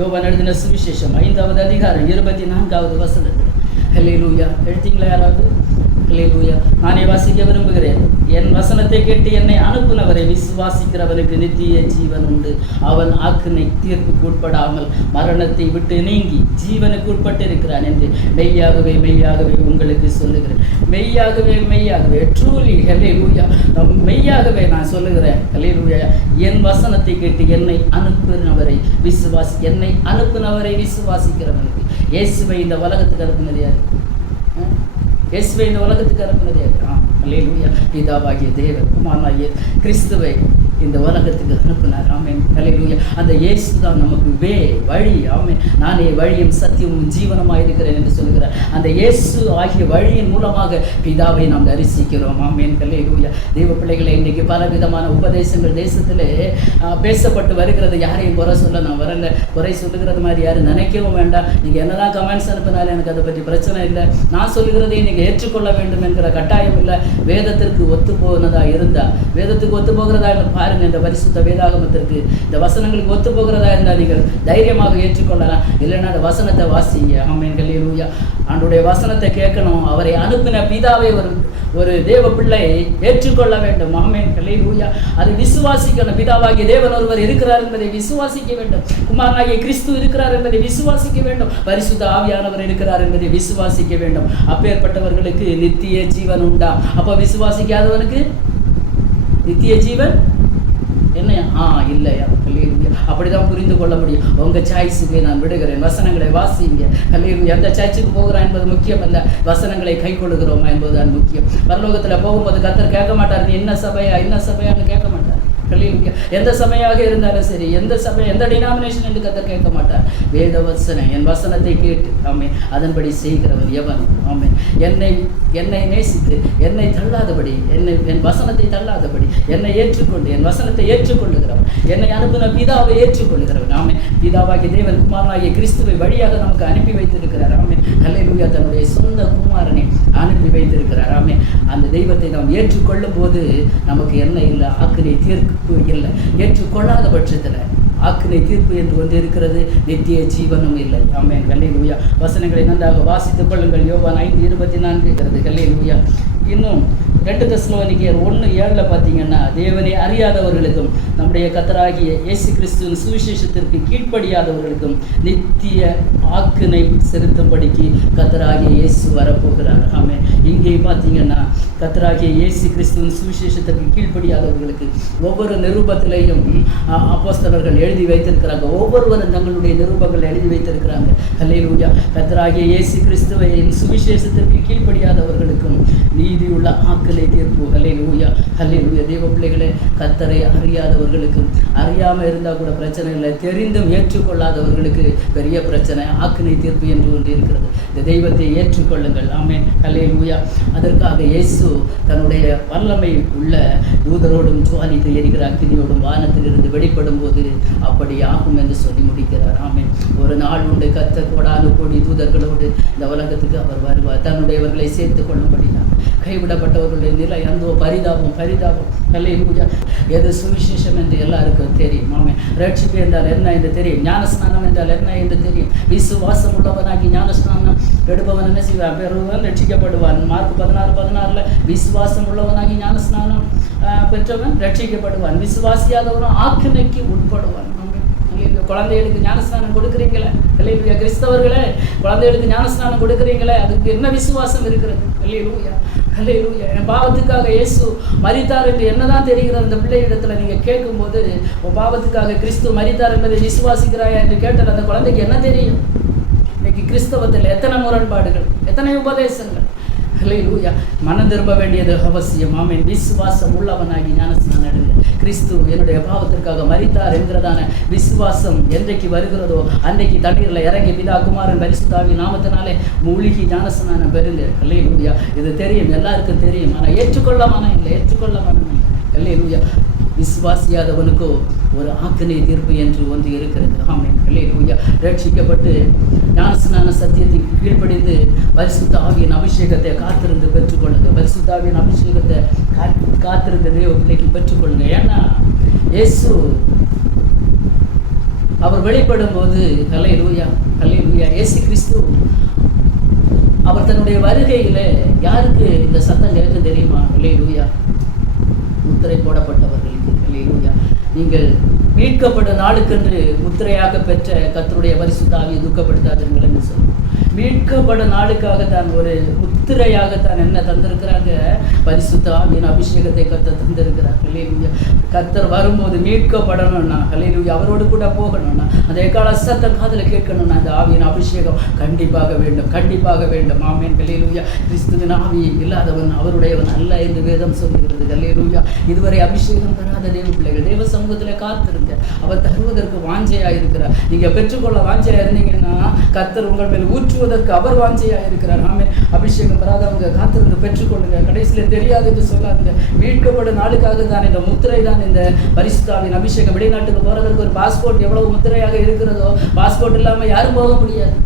யோவான் எழுதின சுவிசேஷம் 5வது அதிகாரம் 24வது வசனத்தில். ஹல்லேலூயா. எழுத்தீங்களா யாராவது? ஹல்லேலூயா. நானே வாசிக்க விரும்புகிறேன். என் வசனத்தை கேட்டு என்னை அனுப்புனவரை விசுவாசிக்கிறவனுக்கு நித்திய ஜீவன் உண்டு. அவன் ஆக்கினை தீர்ப்புக்கு உட்படாமல் மரணத்தை விட்டு நீங்கி ஜீவனுக்கு உட்பட்டு இருக்கிறான் என்று மெய்யாகவே மெய்யாகவே உங்களுக்கு சொல்லுகிறேன். மெய்யாகவே ட்ரூலி. ஹல்லேலூயா. மெய்யாகவே நான் சொல்லுகிறேன். ஹல்லேலூயா. என் வசனத்தை கேட்டு என்னை அனுப்புனவரை விசுவாசிக்கிறவனுக்கு. இயேசுவை இந்த உலகத்துக்கு அனுப்புனது யாரு? இயேசுவை இந்த உலகத்துக்கு அனுப்புனது யாரு? ஹல்லேலூயா. பிதாவாகிய தேவன் குமாரனாகிய கிறிஸ்துவை இந்த உலகத்துக்கு அனுப்பினார். ஆமென். ஹல்லேலூயா. அந்த இயேசு தான் நமக்கு வழி. ஆமென். நானே வழியும் சத்தியமும் ஜீவனமாக இருக்கிறேன் என்று சொல்கிறார். அந்த இயேசு ஆகிய வழியின் மூலமாக பிதாவை நாம் தரிசிக்கிறோம். ஆமென். ஹல்லேலூயா. தேவ பிள்ளைகளை, இன்றைக்கு பல விதமான உபதேசங்கள் தேசத்திலே பேசப்பட்டு வருகிறது. யாரையும் குறை சொல்ல நான் வரல. குறை சொல்லுகிறது மாதிரி யாரும் நினைக்கவும் வேண்டாம். நீங்கள் என்னதான் கமெண்ட்ஸ் அனுப்பினாலும் எனக்கு அதை பற்றி பிரச்சனை இல்லை. நான் சொல்லுகிறதை நீங்கள் ஏற்றுக்கொள்ள வேண்டும் என்கிற கட்டாயம் இல்லை. வேதத்திற்கு ஒத்து போனதா இருந்தா, வேதத்துக்கு ஒத்து போகிறதா பாருங்க. இந்த பரிசுத்த வேதாகமத்திற்கு இந்த வசனங்களுக்கு ஒத்து போகிறதா இருந்தால் நீங்கள் தைரியமாக ஏற்றுக்கொள்ளலாம். இல்லைன்னா அந்த வசனத்தை வாசிங்க. ஆமென். ஹல்லேலூயா. ஆண்டவருடைய வசனத்தை கேட்கணும். அவரை அனுப்பின பிதாவை ஒரு தேவ பிள்ளை ஏற்றுக்கொள்ள வேண்டும். ஆமென். ஹல்லேலூயா. அதை விசுவாசிக்கணும். பிதாவாகிய தேவன் ஒருவர் இருக்கிறார் என்பதை விசுவாசிக்க வேண்டும். குமாரனாகிய கிறிஸ்து இருக்கிறார் என்பதை விசுவாசிக்க வேண்டும். பரிசுத்த ஆவியானவர் இருக்கிறார் என்பதை விசுவாசிக்க வேண்டும். அப்பேற்பட்டவர்களுக்கு நித்திய ஜீவன் உண்டா? அப்ப விசுவாசிக்காதவனுக்கு நித்திய ஜீவன் என்னையா? இல்லையா? ஹல்லேலூயா. அப்படிதான் புரிந்து கொள்ள முடியும். உங்கள் சாய்ஸுக்கு நான் விடுகிறேன். வசனங்களை வாசிங்க. ஹல்லேலூயா. எந்த சர்ச்சுக்கு போகிறோம் என்பது முக்கியம் அல்ல, வசனங்களை கை கொள்ளுகிறோமா என்பதுதான் முக்கியம். பரலோகத்தில் போகும்போது கர்த்தர் கேட்க மாட்டார், நீ என்ன சபையான்னு கேட்க மாட்டார். ஹல்லேலூயா. எந்த சபையாக இருந்தாலும் சரி, எந்த சபை, எந்த டினாமினேஷன் என்று கர்த்தர் கேட்க மாட்டார். வேத வசனம், என் வசனத்தை கேட்டு ஆமென் அதன்படி செய்கிறவன் எவன்? ஆமென். என்னை நேசித்து என்னை தள்ளாதபடி, என் வசனத்தை தள்ளாதபடி என்னை ஏற்றுக்கொண்டு என் வசனத்தை ஏற்றுக்கொள்ளுகிறவன், என்னை அனுப்பின பிதாவை ஏற்றுக்கொள்ளுகிறவன். ஆமென். பிதாவாகிய தேவன் குமாரனாகிய கிறிஸ்துவை வழியாக நமக்கு அனுப்பி வைத்திருக்கிறார். ஆமென். ஹல்லேலூயா. தன்னுடைய சொந்த குமாரனை அனுப்பி வைத்திருக்கிறார். ஆமென். அந்த தெய்வத்தை நாம் ஏற்றுக்கொள்ளும் போது நமக்கு என்ன இல்லை? ஆக்கினை தீர்ப்பு இல்லை. ஏற்றுக்கொள்ளாத பட்சத்தில் ஆக்கினை தீர்ப்பு என்று வந்து இருக்கிறது, நித்திய ஜீவனும் இல்லை. ஆமென். ஹல்லேலூயா. வசனங்களை நன்றாக வாசித்துக் கொள்ளுங்கள். யோவான் 5:24 ஹல்லேலூயா. இன்னும் 2 தெசலோனிக்கேயர் 1:7 பார்த்தீங்கன்னா, தேவனை அறியாதவர்களுக்கும் நம்முடைய கர்த்தராகிய இயேசு கிறிஸ்துவின் சுவிசேஷத்திற்கு கீழ்ப்படியாதவர்களுக்கும் நித்திய ஆக்கினை செலுத்தும்படிக்கு கர்த்தராகிய இயேசு வரப்போகிறார். ஆமென். இங்கே பார்த்தீங்கன்னா, கர்த்தராகிய இயேசு கிறிஸ்துவின் சுவிசேஷத்திற்கு கீழ்ப்படியாதவர்களுக்கு ஒவ்வொரு நிருபத்திலையும் அப்போஸ்தலர்கள் எழுதி வைத்திருக்கிறாங்க. ஒவ்வொருவரும் தங்களுடைய நிருபங்கள் எழுதி வைத்திருக்கிறாங்க. ஹல்லேலூயா. கர்த்தராகிய இயேசு கிறிஸ்துவின் சுவிசேஷத்திற்கு கீழ்ப்படியாதவர்களுக்கும் நீதியுள்ள ஆக்கினை தீர்ப்பு. ஹல்லேலூயா. ஹல்லேலூயா. தேவ பிள்ளைகளே, கர்த்தரை அறியாதவர்களுக்கும், அறியாமல் இருந்தால் கூட பிரச்சனை இல்லை, தெரிந்தும் ஏற்றுக்கொள்ளாதவர்களுக்கு பெரிய பிரச்சனை, ஆக்கினை தீர்ப்பு என்று ஒன்று இருக்கிறது. இந்த தெய்வத்தை ஏற்றுக்கொள்ளுங்கள். ஆமென். ஹல்லேலூயா. அதற்காக இயேசு தன்னுடைய வல்லமை உள்ள தூதரோடும் ஜுவாலித்து எரிகிற அக்கினியோடும் வானத்திலிருந்து வெளிப்படும் போது அப்படி ஆகும் என்று சொல்லி முடிக்கிறார். ஆமென். ஒரு நாள் உண்டு, கர்த்தர் கோடானு கோடி தூதர்களோடு இந்த உலகத்துக்கு அவர் வருவார், தன்னுடையவர்களை சேர்த்து கொள்ளும்படினார். கைவிடப்பட்டவர்களுடைய நிலை அந்த பரிதாபம். ஹல்லேலூயா. எது சுவிசேஷம் என்று எல்லாருக்கும் தெரியும். ஆமென். ரட்சிப்பு என்றால் என்ன என்று தெரியும். ஞானஸ்நானம் என்றால் என்ன என்று தெரியும். விசுவாசம் உள்ளவனாகி ஞானஸ்நானம் எடுப்பவன் என்ன செய்வான்? பெறுவன் ரட்சிக்கப்படுவான். மார்க் 16:16 விசுவாசம் உள்ளவனாகி ஞானஸ்நானம் பெற்றவன் ரட்சிக்கப்படுவான், விசுவாசியாதவனும் ஆக்கினைக்கு உட்படுவான். குழந்தைகளுக்கு ஞானஸ்நானம் கொடுக்குறீங்களே, ஹல்லேலூயா. கிறிஸ்தவர்களே, குழந்தைகளுக்கு ஞானஸ்நானம் கொடுக்குறீங்களே, அதுக்கு என்ன விசுவாசம் இருக்கிறது? ஹல்லேலூயா. ஹல்லேலூயா. என் பாவத்துக்காக இயேசு மரித்தார் என்று என்னதான் தெரிகிறது? அந்த பிள்ளையிடத்தில் நீங்கள் கேட்கும்போது, உன் பாவத்துக்காக கிறிஸ்து மரித்தார் என்பதை விசுவாசிக்கிறாயா என்று கேட்டால் அந்த குழந்தைக்கு என்ன தெரியும்? இன்னைக்கு கிறிஸ்தவத்தில் எத்தனை முரண்பாடுகள், எத்தனை உபதேசங்கள். ஹல்லேலூயா. மனம் திரும்ப வேண்டியது அவசியம். ஆமென். விசுவாசம் உள்ளவனாகி ஞானஸ்நானம் எடுங்க. கிறிஸ்து என்னுடைய பாவத்திற்காக மரித்தார் என்கிறதான விசுவாசம் என்றைக்கு வருகிறதோ அன்றைக்கு தண்ணீரில் இறங்கி பிதா குமாரன் பரிசுத்த ஆவி நாமத்தினாலே மூழ்கி ஞானஸ்நானம் பெறுங்க. ஹல்லேலூயா. இது தெரியும், எல்லாருக்கும் தெரியும். ஆனால் ஏற்றுக்கொள்ள மனம் இல்லை, ஏற்றுக்கொள்ள மனம் இல்லை. ஹல்லேலூயா. விசுவாசியாதவனுக்கோ ஒரு ஆக்கினை தீர்ப்பு என்று ஒன்று இருக்கிறது. ஆமென். ஹல்லேலூயா. ரட்சிக்கப்பட்டு ஞானஸ்நான சத்தியத்துக்கு கீழ்ப்படிந்து பரிசுத்த ஆவியின் அபிஷேகத்தை காத்திருந்து பெற்றுக்கொள்ளுங்க. பரிசுத்த ஆவியின் அபிஷேகத்தை காத்திருந்த தேவ பிள்ளைக்கு பெற்றுக்கொள்ளுங்க. ஏன்னா இயேசு அவர் வெளிப்படும் போது ஹல்லேலூயா, ஹல்லேலூயா, இயேசு கிறிஸ்து அவர் தன்னுடைய வருகையில யாருக்கு இந்த சத்தம் கேட்க தெரியுமா? ஹல்லேலூயா. முத்திரை போடப்பட்டவர்களுக்கு. ஹல்லேலூயா. நீங்கள் மீட்கப்பட்ட நாளுக்கென்று முத்திரையாக பெற்ற கர்த்தருடைய பரிசுத்த ஆவியை துக்கப்படுத்தாதீர்கள் என்று சொல்லுவோம். மீட்கப்பட நாளுக்காகத்தான் ஒரு முத்திரையாகத்தான் என்ன தந்திருக்கிறாங்க? பரிசுத்த ஆவியின் அபிஷேகத்தை கர்த்தர் தந்திருக்கிறார். ஹல்லேலூயா. கர்த்தர் வரும்போது மீட்கப்படணும்னா, ஹல்லேலூயா, அவரோடு கூட போகணும்னா, அந்த எக்கால சத்தம் காதில் கேட்கணும்னா அந்த ஆவியின் அபிஷேகம் கண்டிப்பாக வேண்டும், கண்டிப்பாக வேண்டும். ஆமென். ஹல்லேலூயா. கிறிஸ்துவின் ஆவி இல்லாதவன் அவருடையவன் அல்ல என்று வேதம் சொல்லுகிறது. ஹல்லேலூயா. இதுவரை அபிஷேகம் பெறாத தேவ பிள்ளைகள் தேவ சமூகத்தில் காத்திருங்க. அவர் தருவதற்கு வாஞ்சையாக இருக்கிறார். நீங்கள் பெற்றுக்கொள்ள வாஞ்சையாக இருந்தீங்கன்னா கர்த்தர் உங்கள் மேல் ஊற்றுவதற்கு அவர் வாஞ்சையாக இருக்கிறார். ஆமென். அபிஷேகம் பெறாதவங்க காத்திருந்து பெற்றுக்கொள்ளுங்க. கடைசியில் தெரியாது என்று சொல்லாதுங்க. மீட்கப்படும் நாளுக்காக தான் இந்த முத்திரை தான் இந்த பரிசுத்த ஆவியின் அபிஷேகம். வெளிநாட்டுக்கு போகிறதற்கு ஒரு பாஸ்போர்ட் எவ்வளவு முத்திரையாக இருக்கிறதோ, பாஸ்போர்ட் இல்லாமல் யாரும் போக முடியாது.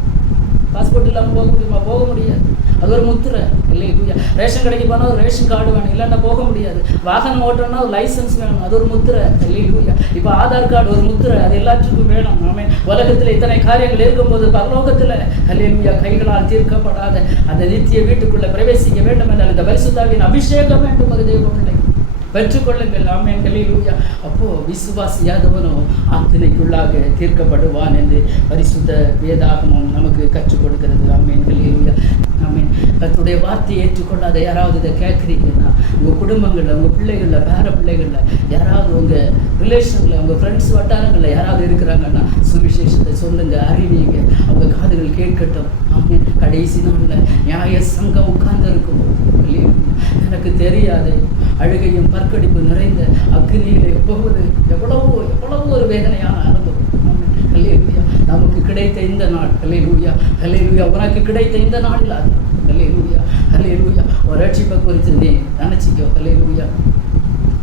பாஸ்போர்ட் இல்லாமல் போக முடியுமா? போக முடியாது. அது ஒரு முத்திரை. இல்லையா? ரேஷன் கடைக்கு போனால் ஒரு ரேஷன் கார்டு வேணும், இல்லைன்னா போக முடியாது. வாகனம் ஓட்டணும்னா ஒரு லைசன்ஸ் வேணும், அது ஒரு முத்திரை. இல்லையா? இப்போ ஆதார் கார்டு ஒரு முத்திரை, அது எல்லாத்துக்கும் வேணும். ஆமென். உலகத்தில் இத்தனை காரியங்கள் இருக்கும்போது பரலோகத்தில் ஹல்லேலூயா கைகளால் தீர்க்கப்படாத அந்த நித்திய வீட்டுக்குள்ளே பிரவேசிக்க வேண்டும் என்றால் இந்த பரிசுத்த ஆவியின் அபிஷேகம் வேண்டும். அது தெய்வ பிள்ளை பெற்றுக்கொள்ளுங்கள். ஆமென். ஹல்லேலூயா. அப்போ விசுவாசியாதவனோ ஆக்கினைக்குள்ளாக தீர்க்கப்படுவான் என்று பரிசுத்த வேதாகமம் நமக்கு கற்றுக் கொடுக்கிறது. ஆமென். ஹல்லேலூயா. ஆமென். கர்த்தருடைய வார்த்தையை ஏற்றுக்கொள்ளாத யாராவது இதை கேட்குறீங்கன்னா, உங்கள் குடும்பங்களில், உங்கள் பிள்ளைகளில், பேர பிள்ளைகளில் யாராவது உங்கள் ரிலேஷனில், உங்கள் ஃப்ரெண்ட்ஸ் வட்டாரங்களில் யாராவது இருக்கிறாங்கன்னா சுவிசேஷத்தை சொல்லுங்க, அறிவிங்க, அவங்க காதுகள் கேட்கட்டும். ஆமென். கடைசி நாளில் நியாய சங்கம் உட்கார்ந்து இருக்கும். எனக்கு தெரியாது, அழுகையும் பற்கடிப்பு நிறைந்த அக்னியிலே போவது எவ்வளவோ எவ்வளவோ ஒரு வேதனையான அனுபவம். ஹல்லேலூயா. நமக்கு கிடைத்த இந்த நாள், ஹல்லேலூயா, ஹல்லேலூயா, உனக்கு கிடைத்த இந்த நாளில் அது ஹல்லேலூயா, ஹல்லேலூயா, ஒரு ரட்சிப்பை குறித்து நீ நினச்சிக்கோ. ஹல்லேலூயா,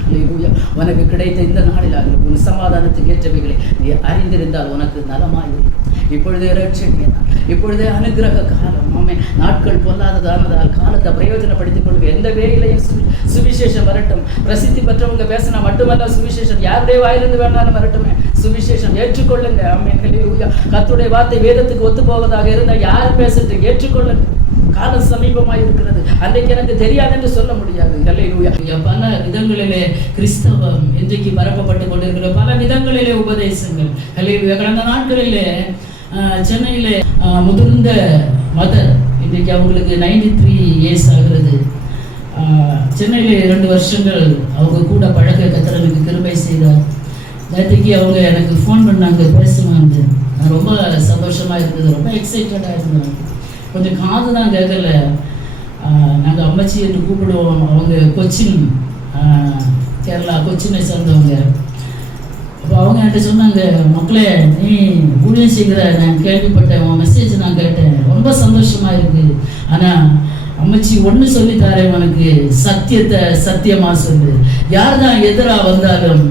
ஹல்லேலூயா. உனக்கு கிடைத்த இந்த நாளில் அது உன் சமாதானத்துக்கு ஏற்றவைகளை நீ அறிந்திருந்தால் உனக்கு நலமாயிருக்கும். இப்பொழுதே ரட்சணிய நாள், இப்பொழுதே அனுகிரக காலம். ஆமென். நாட்கள் பொல்லாததானதால் காலத்தை பிரயோஜனப்படுத்திக் கொள்ளுங்க. எந்த வேலையிலையும் சுவிசேஷம் வரட்டும். பிரசித்தி பெற்றவங்க பேசினா மட்டுமல்ல சுவிசேஷம், யாருடைய வாயிலிருந்து வேணாலும் வரட்டுமே. சுவிசேஷம் ஏற்றுக்கொள்ளுங்க. ஆமென். ஹல்லேலூயா. கர்த்தருடைய வார்த்தை வேதத்துக்கு ஒத்து போவதாக இருந்தால் யார் பேசட்டு ஏற்றுக்கொள்ளுங்க. காலம் சமீபமாக இருக்கிறது. அன்றைக்கு எனக்கு தெரியாது என்று சொல்ல முடியாது. ஹல்லேலூயா. பல விதங்களிலே கிறிஸ்தவம் இன்றைக்கு பரப்பப்பட்டு கொண்டிருக்கிற பல விதங்களிலே உபதேசங்கள். ஹல்லேலூயா. கடந்த நாட்களிலே சென்னையிலே முதிர்ந்த மதர், இன்றைக்கு அவங்களுக்கு 93 இயர்ஸ் ஆகிறது. சென்னையிலே 2 வருஷங்கள் அவங்க கூட பழக கர்த்தருக்கு கிருபை செய்தார். நேற்றுக்கு அவங்க எனக்கு ஃபோன் பண்ணாங்க, பேசுவாங்க. நான் ரொம்ப சந்தோஷமாக இருந்தது, ரொம்ப எக்ஸைட்டடாக இருந்தேன். கொஞ்சம் காது தான் கேட்கல. நாங்கள் அம்மச்சி என்று கூப்பிடுவோம். அவங்க கொச்சின், கேரளா கொச்சினை சேர்ந்தவங்க. அப்போ அவங்க என்கிட்ட சொன்னாங்க, மக்களே நீ ஊழியம் செய்கிற நான் கேள்விப்பட்டேன், உன் மெசேஜ் நான் கேட்டேன், ரொம்ப சந்தோஷமாக இருக்குது. ஆனால் அம்மச்சி ஒன்று சொல்லித்தாரேன், உனக்கு சத்தியத்தை சத்தியமாக சொல்லு. யார் தான் எதிராக வந்தாலும்,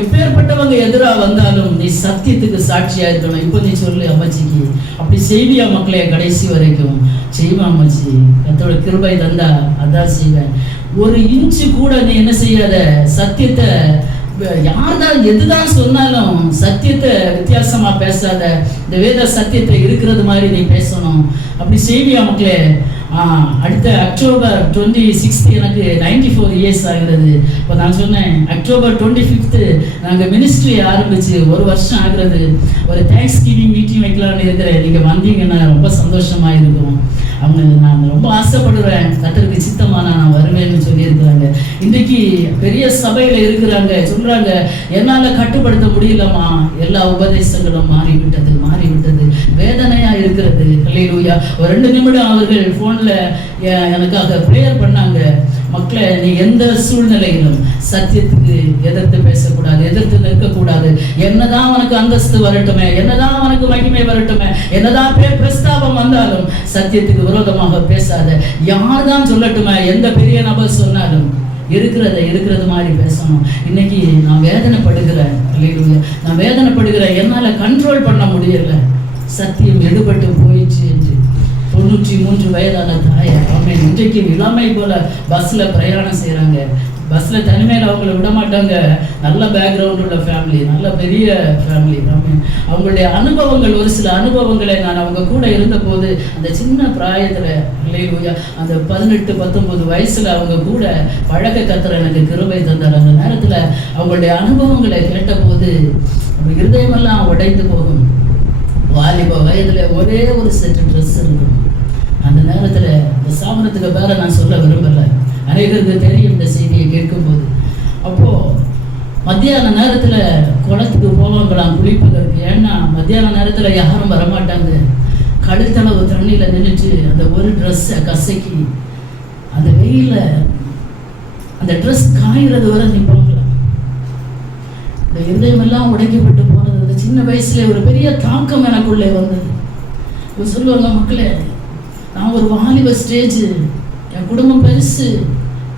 எப்பேற்பட்டவங்க எதிராக வந்தாலும் நீ சத்தியத்துக்கு சாட்சியாக இருக்கணும். இப்போ நீ சொல்லு அம்மச்சிக்கு. அப்படி செய்வியா மக்களே? கடைசி வரைக்கும் செய்வேன் அம்மச்சி. கர்த்தரோட கிருபை தந்தா அதான் செய்வேன். ஒரு இன்ச்சு கூட நீ என்ன செய்யாத, சத்தியத்தை யார் தான் எதுதான் சொன்னாலும் சத்தியத்தை வித்தியாசமா பேசாத. இந்த வேத சத்தியத்தை இருக்கிறது மாதிரி நீ பேசணும். அப்படி செய்வியா மக்களே? அடுத்த அக்டோபர் 26 எனக்கு 94 இயர்ஸ் ஆகிறது. இப்போ நான் சொன்னேன், அக்டோபர் 25 நாங்கள் மினிஸ்ட்ரி ஆரம்பித்து 1 வருஷம் ஆகிறது. ஒரு தேங்க்ஸ் கிவிங் மீட்டிங் வைக்கலான்னு இருக்கிறேன். நீங்கள் வந்தீங்கன்னா ரொம்ப சந்தோஷமாக இருக்கும். அவங்க நான் ரொம்ப ஆசைப்படுறேன், கர்த்தருக்கு சித்தமானா நான் வருவேன்னு சொல்லியிருக்கிறாங்க. இன்றைக்கு பெரிய சபையில் இருக்கிறாங்க, சொல்கிறாங்க என்னால் கட்டுப்படுத்த முடியலம்மா, எல்லா உபதேசங்களும் மாறிவிட்டது, வேதனையாக இருக்கிறது. அல்லேலூயா. ஒரு 2 நிமிடம் அவர்கள் ஃபோனில் எனக்காக ப்ரேயர் பண்ணாங்க. மக்களை, நீ எந்த சூழ்நிலையிலும் சத்தியத்துக்கு எதிர்த்து பேசக்கூடாது, எதிர்த்து நிற்கக்கூடாது. என்னதான் உனக்கு அந்தஸ்து வரட்டுமே, என்னதான் உனக்கு மகிமை வரட்டுமே, என்னதான் பேர் பிரஸ்தாபம் வந்தாலும் சத்தியத்துக்கு விரோதமாக பேசாத. யார் தான் சொல்லட்டுமே, எந்த பெரிய நபர் சொன்னாலும் இருக்கிறது மாதிரி பேசணும். இன்னைக்கு நான் வேதனைப்படுகிறேன், நான் வேதனைப்படுகிறேன், என்னால் கண்ட்ரோல் பண்ண முடியல, சத்தியம் எடுபட்டு போயிடுச்சு என்று 93 வயதான தாயார் அவன் இன்றைக்கு இளமை போல பஸ்ஸில் பிரயாணம் செய்கிறாங்க. பஸ்ஸில் தனிமையில் அவங்கள விட மாட்டாங்க. நல்ல பேக்ரவுண்ட் உள்ள ஃபேமிலி, நல்ல பெரிய ஃபேமிலி. அவங்களுடைய அனுபவங்கள், ஒரு சில அனுபவங்களை நான் அவங்க கூட இருந்தபோது அந்த சின்ன பிராயத்தில் இல்லையா, அந்த 18-19 வயசில் அவங்க கூட பழக்க கத்துற எனக்கு கிருபை தந்தார். அந்த நேரத்தில் அவங்களுடைய அனுபவங்களை கேட்டபோது இருதயமெல்லாம் உடைந்து போகும். வாலிப வயதில் ஒரே ஒரு செட் ட்ரெஸ் இருக்கும். அந்த நேரத்தில் இந்த சாமனத்துக்கு பேர நான் சொல்ல விரும்பலை, அனைவருக்கு தெரியும் இந்த செய்தியை கேட்கும்போது. அப்போது மத்தியான நேரத்தில் குளத்துக்கு போவாங்களாம் குளிப்பதற்கு. ஏன்னா மத்தியான நேரத்தில் யாரும் வரமாட்டாங்க. கழுத்தளவு தண்ணியில் நின்றுட்டு அந்த ஒரு ட்ரெஸ்ஸை கசக்கி அந்த வெயிலில் அந்த ட்ரெஸ் காய்கிறது வரை நிற்பாங்களாம். இந்த இருதயமெல்லாம் உடைக்கப்பட்டு போனது. அந்த சின்ன வயசுல ஒரு பெரிய தாக்கம் எனக்குள்ளே வந்தது. இப்போ சொல்லுவாங்க, மக்களே, நான் ஒரு வாலிப ஸ்டேஜ், என் குடும்பம் பெருசு,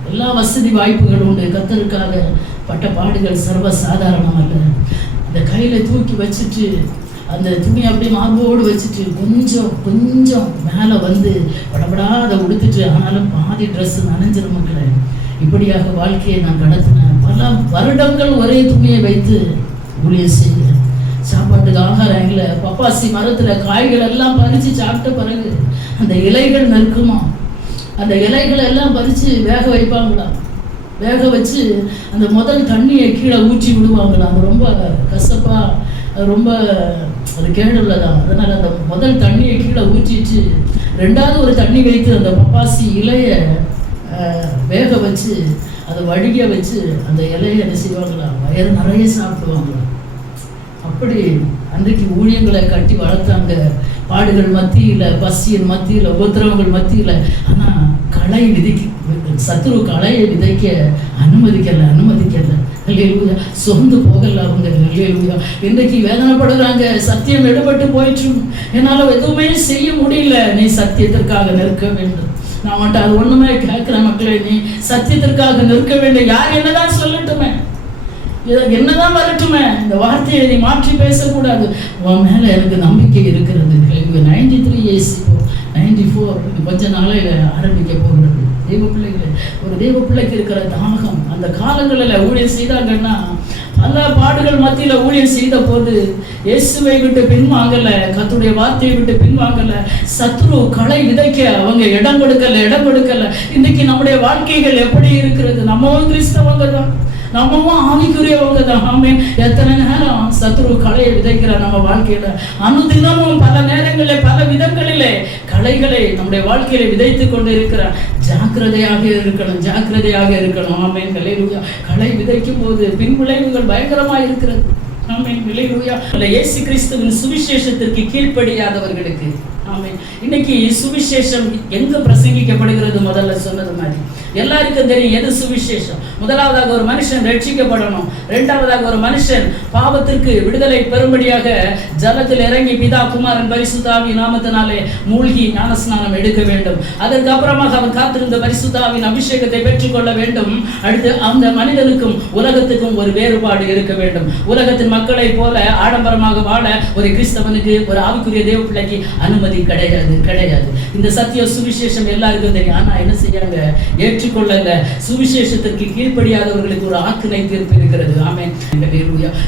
எல்லா வசதி வாய்ப்புகள் உண்டு, கர்த்தருக்காக பட்ட பாடுகள் சர்வ சாதாரணம் அல்ல. அந்த கையில் தூக்கி வச்சுட்டு அந்த துணி அப்படியே மார்போடு வச்சுட்டு கொஞ்சம் மேலே வந்து படபடா அதை உடுத்துட்டு, ஆனாலும் பாதி ட்ரெஸ் நனைஞ்சிரும் மக்களே. இப்படியாக வாழ்க்கையை நான் கடத்தினேன். பல வருடங்கள் ஒரே துணியை வைத்து ஊழியம் செய்கிறேன். சாப்பாட்டுக்கு ஆகாரம் இல்லை. பப்பாசி மரத்தில் காய்கள் எல்லாம் பறித்து சாப்பிட்ட பிறகு அந்த இலைகள் நறுக்குமா, அந்த இலைகளை எல்லாம் பறித்து வேக வைப்பாங்களாம். வேக வச்சு அந்த முதல் தண்ணியை கீழே ஊற்றி விடுவாங்களாம். அது ரொம்ப கசப்பாக, ரொம்ப அது கேடுள்ளதான். அதனால் அந்த முதல் தண்ணியை கீழே ஊற்றிட்டு 2வது ஒரு தண்ணி வைத்து அந்த பப்பாசி இலையை வேக வச்சு அதை வடிக வச்சு அந்த இலையை என்ன செய்வாங்களாம், வயிறு நிறைய சாப்பிடுவாங்களாம். அப்படி அன்றைக்கு ஊழியங்களை கட்டி வளர்த்தாங்க. பாடுகள் மத்தியில், பசியின் மத்தியில், உபத்திரவங்கள் மத்தியில். ஆனால் களை சத்துரு களையை விதைக்க அனுமதிக்கலை. அல்லேலூயா. சொந்து போகல அவங்க. அல்லேலூயா. இன்றைக்கு வேதனைப்படுறாங்க. சத்தியம் எடுபட்டு போயிட்டு என்னால் எதுவுமே செய்ய முடியல. நீ சத்தியத்திற்காக நிற்க வேண்டும். நான் மட்டும் அது ஒன்றுமே கேட்குறேன் மக்களே, நீ சத்தியத்திற்காக நிற்க வேண்டும். யார் என்னதான் சொல்லட்டுமே, என்னதான் வரட்டுமே, இந்த வார்த்தையை நீ மாற்றி பேசக்கூடாது. உன் மேலே எனக்கு நம்பிக்கை இருக்கிறது. 93 இயர்ஸ், 94 கொஞ்ச நாளையில் ஆரம்பிக்க போகிறது. தெய்வ பிள்ளைகளை, ஒரு தெய்வ பிள்ளைக்கு இருக்கிற தாகம் அந்த காலங்களில் ஊழியம் செய்தாங்கன்னா, பல பாடுகள் மத்தியில் ஊழியம் செய்த போது இயேசுவை விட்டு பின்வாங்கலை, கர்த்தருடைய வார்த்தையை விட்டு பின்வாங்கலை. சத்ரு களை விதைக்க அவங்க இடம் கொடுக்கல. இன்னைக்கு நம்முடைய வாழ்க்கைகள் எப்படி இருக்கிறது? நம்மவும் கிறிஸ்தவங்க தான், நம்மவும் ஆவிக்குரியவங்க தான். ஆமென். எத்தனை நேரம் சத்ரு களையை விதைக்கிற நம்ம வாழ்க்கையில, அனுதினமும் பல நேரங்களில் பல விதங்களிலே களைகளை நம்முடைய வாழ்க்கையில விதைத்து கொண்டு இருக்கிறார். ஜாக்கிரதையாக இருக்கணும். ஆமென். அல்லேலூயா. களை விதைக்கும் போது பின் விளைவுகள் பயங்கரமாக இருக்கிறது. ஆமென். அல்லேலூயா. இயேசு கிறிஸ்துவின் சுவிசேஷத்திற்கு கீழ்ப்படியாதவர்களுக்கு, ஆமென், இன்னைக்கு சுவிசேஷம் எங்க பிரசங்கிக்கப்படுகிறது? முதல்ல சொன்னது மாதிரி எல்லாருக்கும் தெரியும் எது சுவிசேஷம். முதலாவதாக ஒரு மனுஷன் ரட்சிக்கப்படணும். 2வதாக ஒரு மனுஷன் பாவத்திற்கு விடுதலை பெறும்படியாக ஜலத்தில் இறங்கி பிதா குமாரன் பரிசுத்த ஆவி நாமத்தினாலே மூழ்கி ஞானஸ்நானம் எடுக்க வேண்டும். அதற்கு அப்புறமாக அவன் காத்திருந்த பரிசுத்த ஆவியின் அபிஷேகத்தை பெற்றுக்கொள்ள வேண்டும். அடுத்து அந்த மனிதனுக்கும் உலகத்துக்கும் ஒரு வேறுபாடு இருக்க வேண்டும். உலகத்தின் மக்களை போல ஆடம்பரமாக வாழ ஒரு கிறிஸ்தவனுக்கு, ஒரு ஆவிக்குரிய தேவ பிள்ளைக்கு அனுமதி கிடையாது. இந்த சத்திய சுவிசேஷம் எல்லாருக்கும் தெரியும். ஆனா என்ன செய்யாங்க? ஏற்றுக்கொள்ளல, சுவிசேஷத்திற்கு கீழ்ப்படியாதவர்களுக்கு ஒரு ஆக்கினை தீர்ப்பு இருக்கிறது. ஆமென்.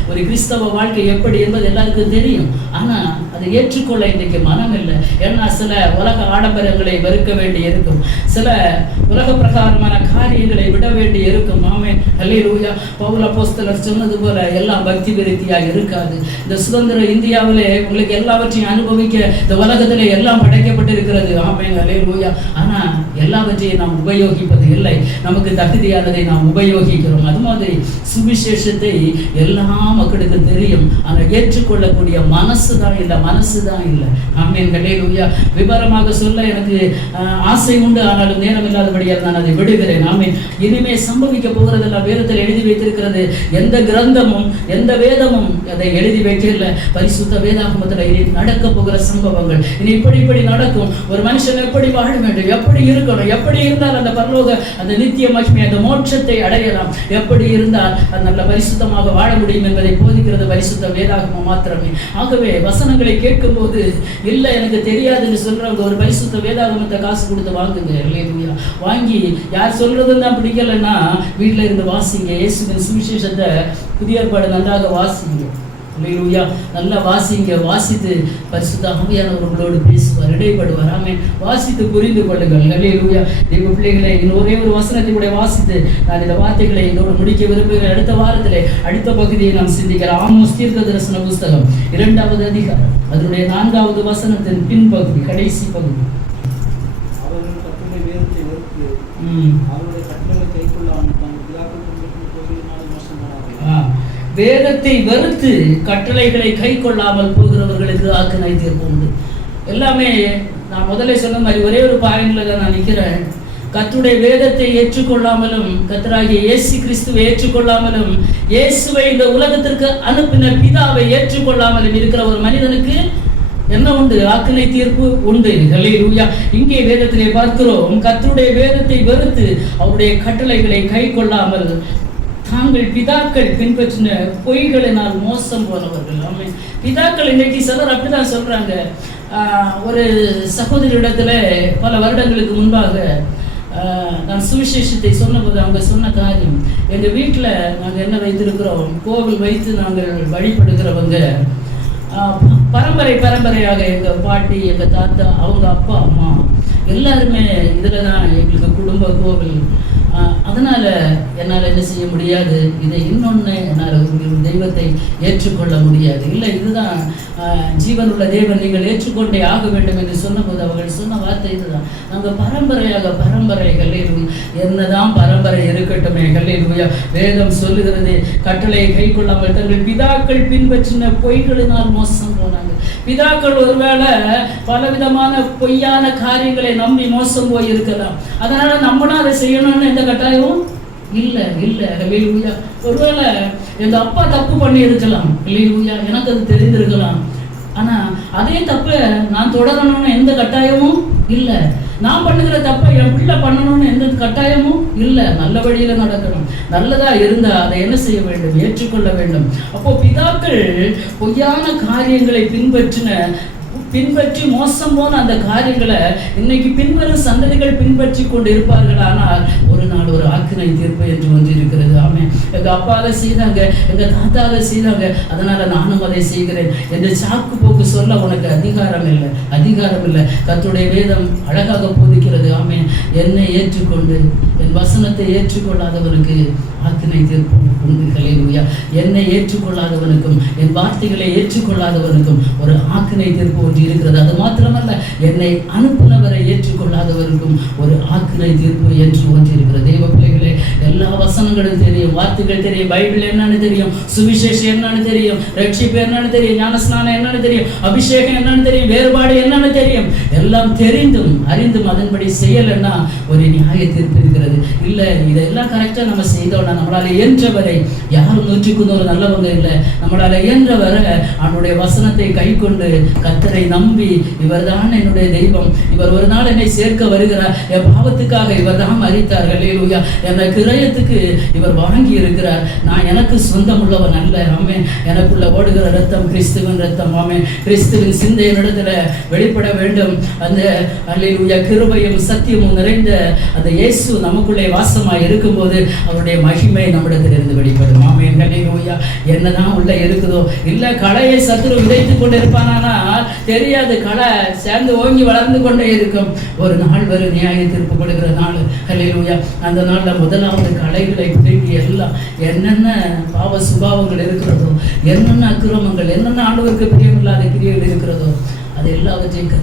ஒரு கிறிஸ்தவ வாழ்க்கை எப்படி என்பது எல்லாருக்கும் தெரியும். ஆனா அதை ஏற்றுக்கொள்ள இன்றைக்கு மனம் இல்லை. ஏன்னா சில உலக ஆடம்பரங்களை வெறுக்க வேண்டி இருக்கும், சில உலக பிரகாரமான காரியங்களை விட வேண்டி இருக்கும். ஆமென். அல்லேலூயா. பவுல் அப்போஸ்தலர் சொன்னது போல எல்லாம் பக்தி விருத்தியா இருக்காது. இந்த சுதந்திர இந்தியாவிலே உங்களுக்கு எல்லாவற்றையும் அனுபவிக்க இந்த உலகத்திலே எல்லாம் படைக்கப்பட்டிருக்கிறது. ஆமென். அல்லேலூயா. ஆனா எல்லாவற்றையும் நாம் உபயோகிப்பது இல்லை. நமக்கு தகுதியானதை நாம் உபயோகிக்கிறோம். அது மாதிரி சுவிசேஷத்தை எல்லா மக்களுக்கு தெரியும், ஆனால் ஏற்றுக்கொள்ளக்கூடிய மனசுதான் இல்லை. ஆமென். அல்லேலூயா. விவரமாக சொல்ல எனக்கு ஆசை உண்டு, ஆனாலும் நேரம் இல்லாதபடியால் நான் அதை விடுகிறேன். ஆமென். இனிமே சம்பவிக்க போகிறதெல்லாம் வேதத்தில் எழுதி வைத்திருக்கிறது. எந்த கிரந்தமும் எந்த வேதமும் அதை எழுதி வைக்கல. பரிசுத்த வேதாகமத்தில் இனி நடக்க போகிற சம்பவங்கள், இனி இப்படி நடக்கும். ஒரு மனுஷன் எப்படி வாழ வேண்டும், எப்படி இருக்கணும், எப்படி இருந்தால் அந்த பரலோக அந்த நித்திய மகிமை அந்த மோட்சத்தை அடையலாம், எப்படி இருந்தால் அது நல்ல பரிசுத்தமாக வாழ முடியும் என்பதை போதிக்கிறது பரிசுத்த வேதாகமம் மாத்திரமே. ஆகவே வசனங்களை கேட்கும் போது இல்லை எனக்கு தெரியாதுன்னு சொல்றவங்க ஒரு பரிசுத்த வேதாகமத்தை காசு கொடுத்து வாங்குங்க. அல்லேலூயா. வாங்கி யார் சொல்றதுன்னு தான் பிடிக்கலன்னா வீட்டில் இருந்து வாசிங்க. இயேசுவின் சுவிசேஷத்தை புதிய ஏற்பாடு நன்றாக வாசிங்க. அல்லேலூயா. நல்லா வாசிங்க. வாசித்து பரிசுத்த ஆவியானவர்களோடு பேசுவார், இடைப்படுவார். ஆமென். வாசித்து புரிந்து கொள்ளுங்கள். அல்லேலூயா. தெய்வ பிள்ளைகளை இன்னும் ஒரே ஒரு வசனத்தை கூட வாசித்து நான் இந்த வார்த்தைகளை இதோடு முடிக்க விரும்புகிறேன். அடுத்த வாரத்திலே அடுத்த பகுதியை நாம் சிந்திக்கிறோம். ஆமோஸ் தீர்க்கதரிசன புஸ்தகம் 2வது அதிகாரம் அதனுடைய 4வது வசனத்தின் பின்பகுதி, கடைசி பகுதி. வேதத்தை வெறுத்து கட்டளைகளை கை கொள்ளாமல் போகிறவர்களுக்கு ஆக்கினை தீர்ப்பு உண்டு. எல்லாமே நான் முதல்ல சொன்ன மாதிரி ஒரே ஒரு பாயிண்ட்ல தான் நான் நிற்கிறேன். கர்த்தருடைய வேதத்தை ஏற்றுக்கொள்ளாமலும் கர்த்தராகிய இயேசு கிறிஸ்துவை ஏற்றுக்கொள்ளாமலும் இயேசுவை இந்த உலகத்திற்கு அனுப்பின பிதாவை ஏற்றுக்கொள்ளாமலும் இருக்கிற ஒரு மனிதனுக்கு என்ன உண்டு? ஆக்கினை தீர்ப்பு உண்டு. அல்லேலூயா. இங்கே வேதத்திலே பார்க்கிறோம், கர்த்தருடைய வேதத்தை வெறுத்து அவருடைய கட்டளைகளை கை கொள்ளாமல் தாங்கள் பிதாக்கள் பின்பற்றின பொய்களினால் மோசம் போனவர்கள். ஆமென். பிதாக்கள் இன்னைக்கு சிலர் அப்படிதான் சொல்றாங்க. ஒரு சகோதரியிடத்துல பல வருடங்களுக்கு முன்பாக நான் சுவிசேஷத்தை சொன்னபோது அவங்க சொன்ன காரியம், எங்கள் வீட்டில் நாங்கள் என்ன வைத்திருக்கிறோம், கோவில் வைத்து நாங்கள் வழிபடுகிறவங்க பரம்பரையாக எங்கள் பாட்டி, எங்கள் தாத்தா, அவங்க அப்பா அம்மா எல்லாருமே இதில் தான் எங்களுக்கு குடும்ப கோவில். அதனால் என்னால் என்ன செய்ய முடியாது, இதை இன்னொன்று என்னால் தெய்வத்தை ஏற்றுக்கொள்ள முடியாது. இல்லை, இதுதான் ஜீவனுள்ள தேவன், நீங்கள் ஏற்றுக்கொண்டே ஆக வேண்டும் என்று சொன்னபோது அவர்கள் சொன்ன வார்த்தை இதுதான். நாங்கள் பரம்பரை ஹல்லேலூயா, என்னதான் பரம்பரை இருக்கட்டுமே ஹல்லேலூயா. வேதம் சொல்லுகிறது, கட்டளையை கை கொள்ளாமல் தங்கள் பிதாக்கள் பின்பற்றின பொய்களினால் மோசம் போனாங்க. பிதாக்கள் ஒருவேளை பலவிதமான பொய்யான காரியங்களை நம்பி மோசம் போய் இருக்கலாம். அதனால நம்மளும் அதை செய்யணும்னு எந்த கட்டாயமும் இல்லை. ஹல்லேலூயா. ஒருவேளை எங்க அப்பா தப்பு பண்ணி இருக்கலாம், ஹல்லேலூயா, எனக்கு அது தெரிந்திருக்கலாம். ஆனா அதே தப்பை நான் தொடரணும்னு எந்த கட்டாயமும் இல்லை. நான் பண்ணுகிற தப்பை என் பிள்ளை பண்ணணும்னு எந்த கட்டாயமும் இல்லை. நல்ல வழியில நடக்கணும். நல்லதா இருந்தா அதை என்ன செய்ய வேண்டும்? ஏற்றுக்கொள்ள வேண்டும். அப்போ பிதாக்கள் பொய்யான காரியங்களை பின்பற்றி மோசம் போன அந்த காரியங்களை இன்னைக்கு பின்வரும் சந்ததிகள் பின்பற்றி கொண்டு இருப்பார்கள். ஆனால் ஒரு நாள் ஒரு ஆக்கினை தீர்ப்பு என்று ஒன்று இருக்கிறது. ஆமென். எங்க அப்பா அதை செய்தாங்க, எங்க தாத்தா அதை செய்தாங்க, அதனால நானும் அதை செய்கிறேன் என்று சாக்கு போக்கு சொல்ல உனக்கு அதிகாரம் இல்லை. கர்த்தருடைய வேதம் அழகாக போதிக்கிறது. ஆமென். என்னை ஏற்றுக்கொண்டு என் வசனத்தை ஏற்றுக்கொள்ளாதவனுக்கு ஆக்கினை தீர்ப்பு உண்டு. ஹல்லேலூயா. என்னை ஏற்றுக்கொள்ளாதவனுக்கும் என் வார்த்தைகளை ஏற்றுக்கொள்ளாதவனுக்கும் ஒரு ஆக்கினை தீர்ப்பு ஒன்று இருக்கிறது. அது மாத்திரமல்ல, என்னை அனுப்புனவரை ஏற்றுக்கொள்ளாதவருக்கும் ஒரு ஆக்கினை தீர்ப்பு என்று ஒன்று இருக்கிறது. தெய்வ பிள்ளைகளே, எல்லா வசனங்களும் தெரியும், வார்த்தைகள் தெரியும், பைபிள் என்னன்னு தெரியும், சுவிசேஷம் என்னன்னு தெரியும், ரட்சிப்பு என்னன்னு தெரியும், ஞானஸ்நானம் என்னன்னு தெரியும், அபிஷேகம் என்னன்னு தெரியும், வேறுபாடு என்னன்னு தெரியும். எல்லாம் தெரிந்தும் அறிந்தும் அதன்படி செய்யலைன்னா ஒரு நியாய தீர்ப்பு இருக்கிறது. இல்லை, இதெல்லாம் கரெக்டாக நம்ம செய்தோம்னா நம்மளால இயன்றவரை, யாரும் 100க்கு நல்லவங்க இல்லை, நம்மளால இயன்றவரை அவனுடைய வசனத்தை கை கொண்டு கர்த்தரை நம்பி, இவர் தான் என்னுடைய தெய்வம், இவர் ஒரு நாள் என்னை சேர்க்க வருகிறார், என் பாவத்துக்காக இவர் தான் மரித்தார், ஹல்லேலூயா. என்ற கிரயத்துக்கு இவர் வாங்கி இருக்கிறார். நான் எனக்கு சொந்தம் உள்ளவன் அல்ல. ஆமென். எனக்குள்ள ஓடுகிற ரத்தம் கிறிஸ்துவின் ரத்தம். ஆமென். கிறிஸ்துவின் சிந்தை என்னிடத்துல வெளிப்பட வேண்டும். அந்த ஹல்லேலூயா கிருபையும் சத்தியமும் நிறைந்த அந்த இயேசு நமக்குள்ளே வாசமாய் இருக்கும்போது அவருடைய மகிமை நம்மிடத்திலிருந்து வெளிப்படும். ஆமென். ஹல்லேலூயா. என்னதான் உள்ள இருக்குதோ இல்ல களையை சத்துரு விதைத்து கொண்டு இருப்பானா தெரியாது. களை சேர்ந்து ஓங்கி வளர்ந்து கொண்டே இருக்கும். ஒரு நாள் வரும் நியாய தீர்ப்பு கொடுக்கிற நாள். ஹல்லேலூயா. அந்த நாள்ல முதலாவது களைகளை பிடுங்கி எல்லாம் என்னென்ன பாவ சுபாவங்கள் இருக்கிறதோ, என்னென்ன அக்கிரமங்கள், என்னென்ன ஆண்டவருக்கு பிரியமில்லாத கிரியைகள் இருக்கிறதோ அது எல்லாவற்றையும்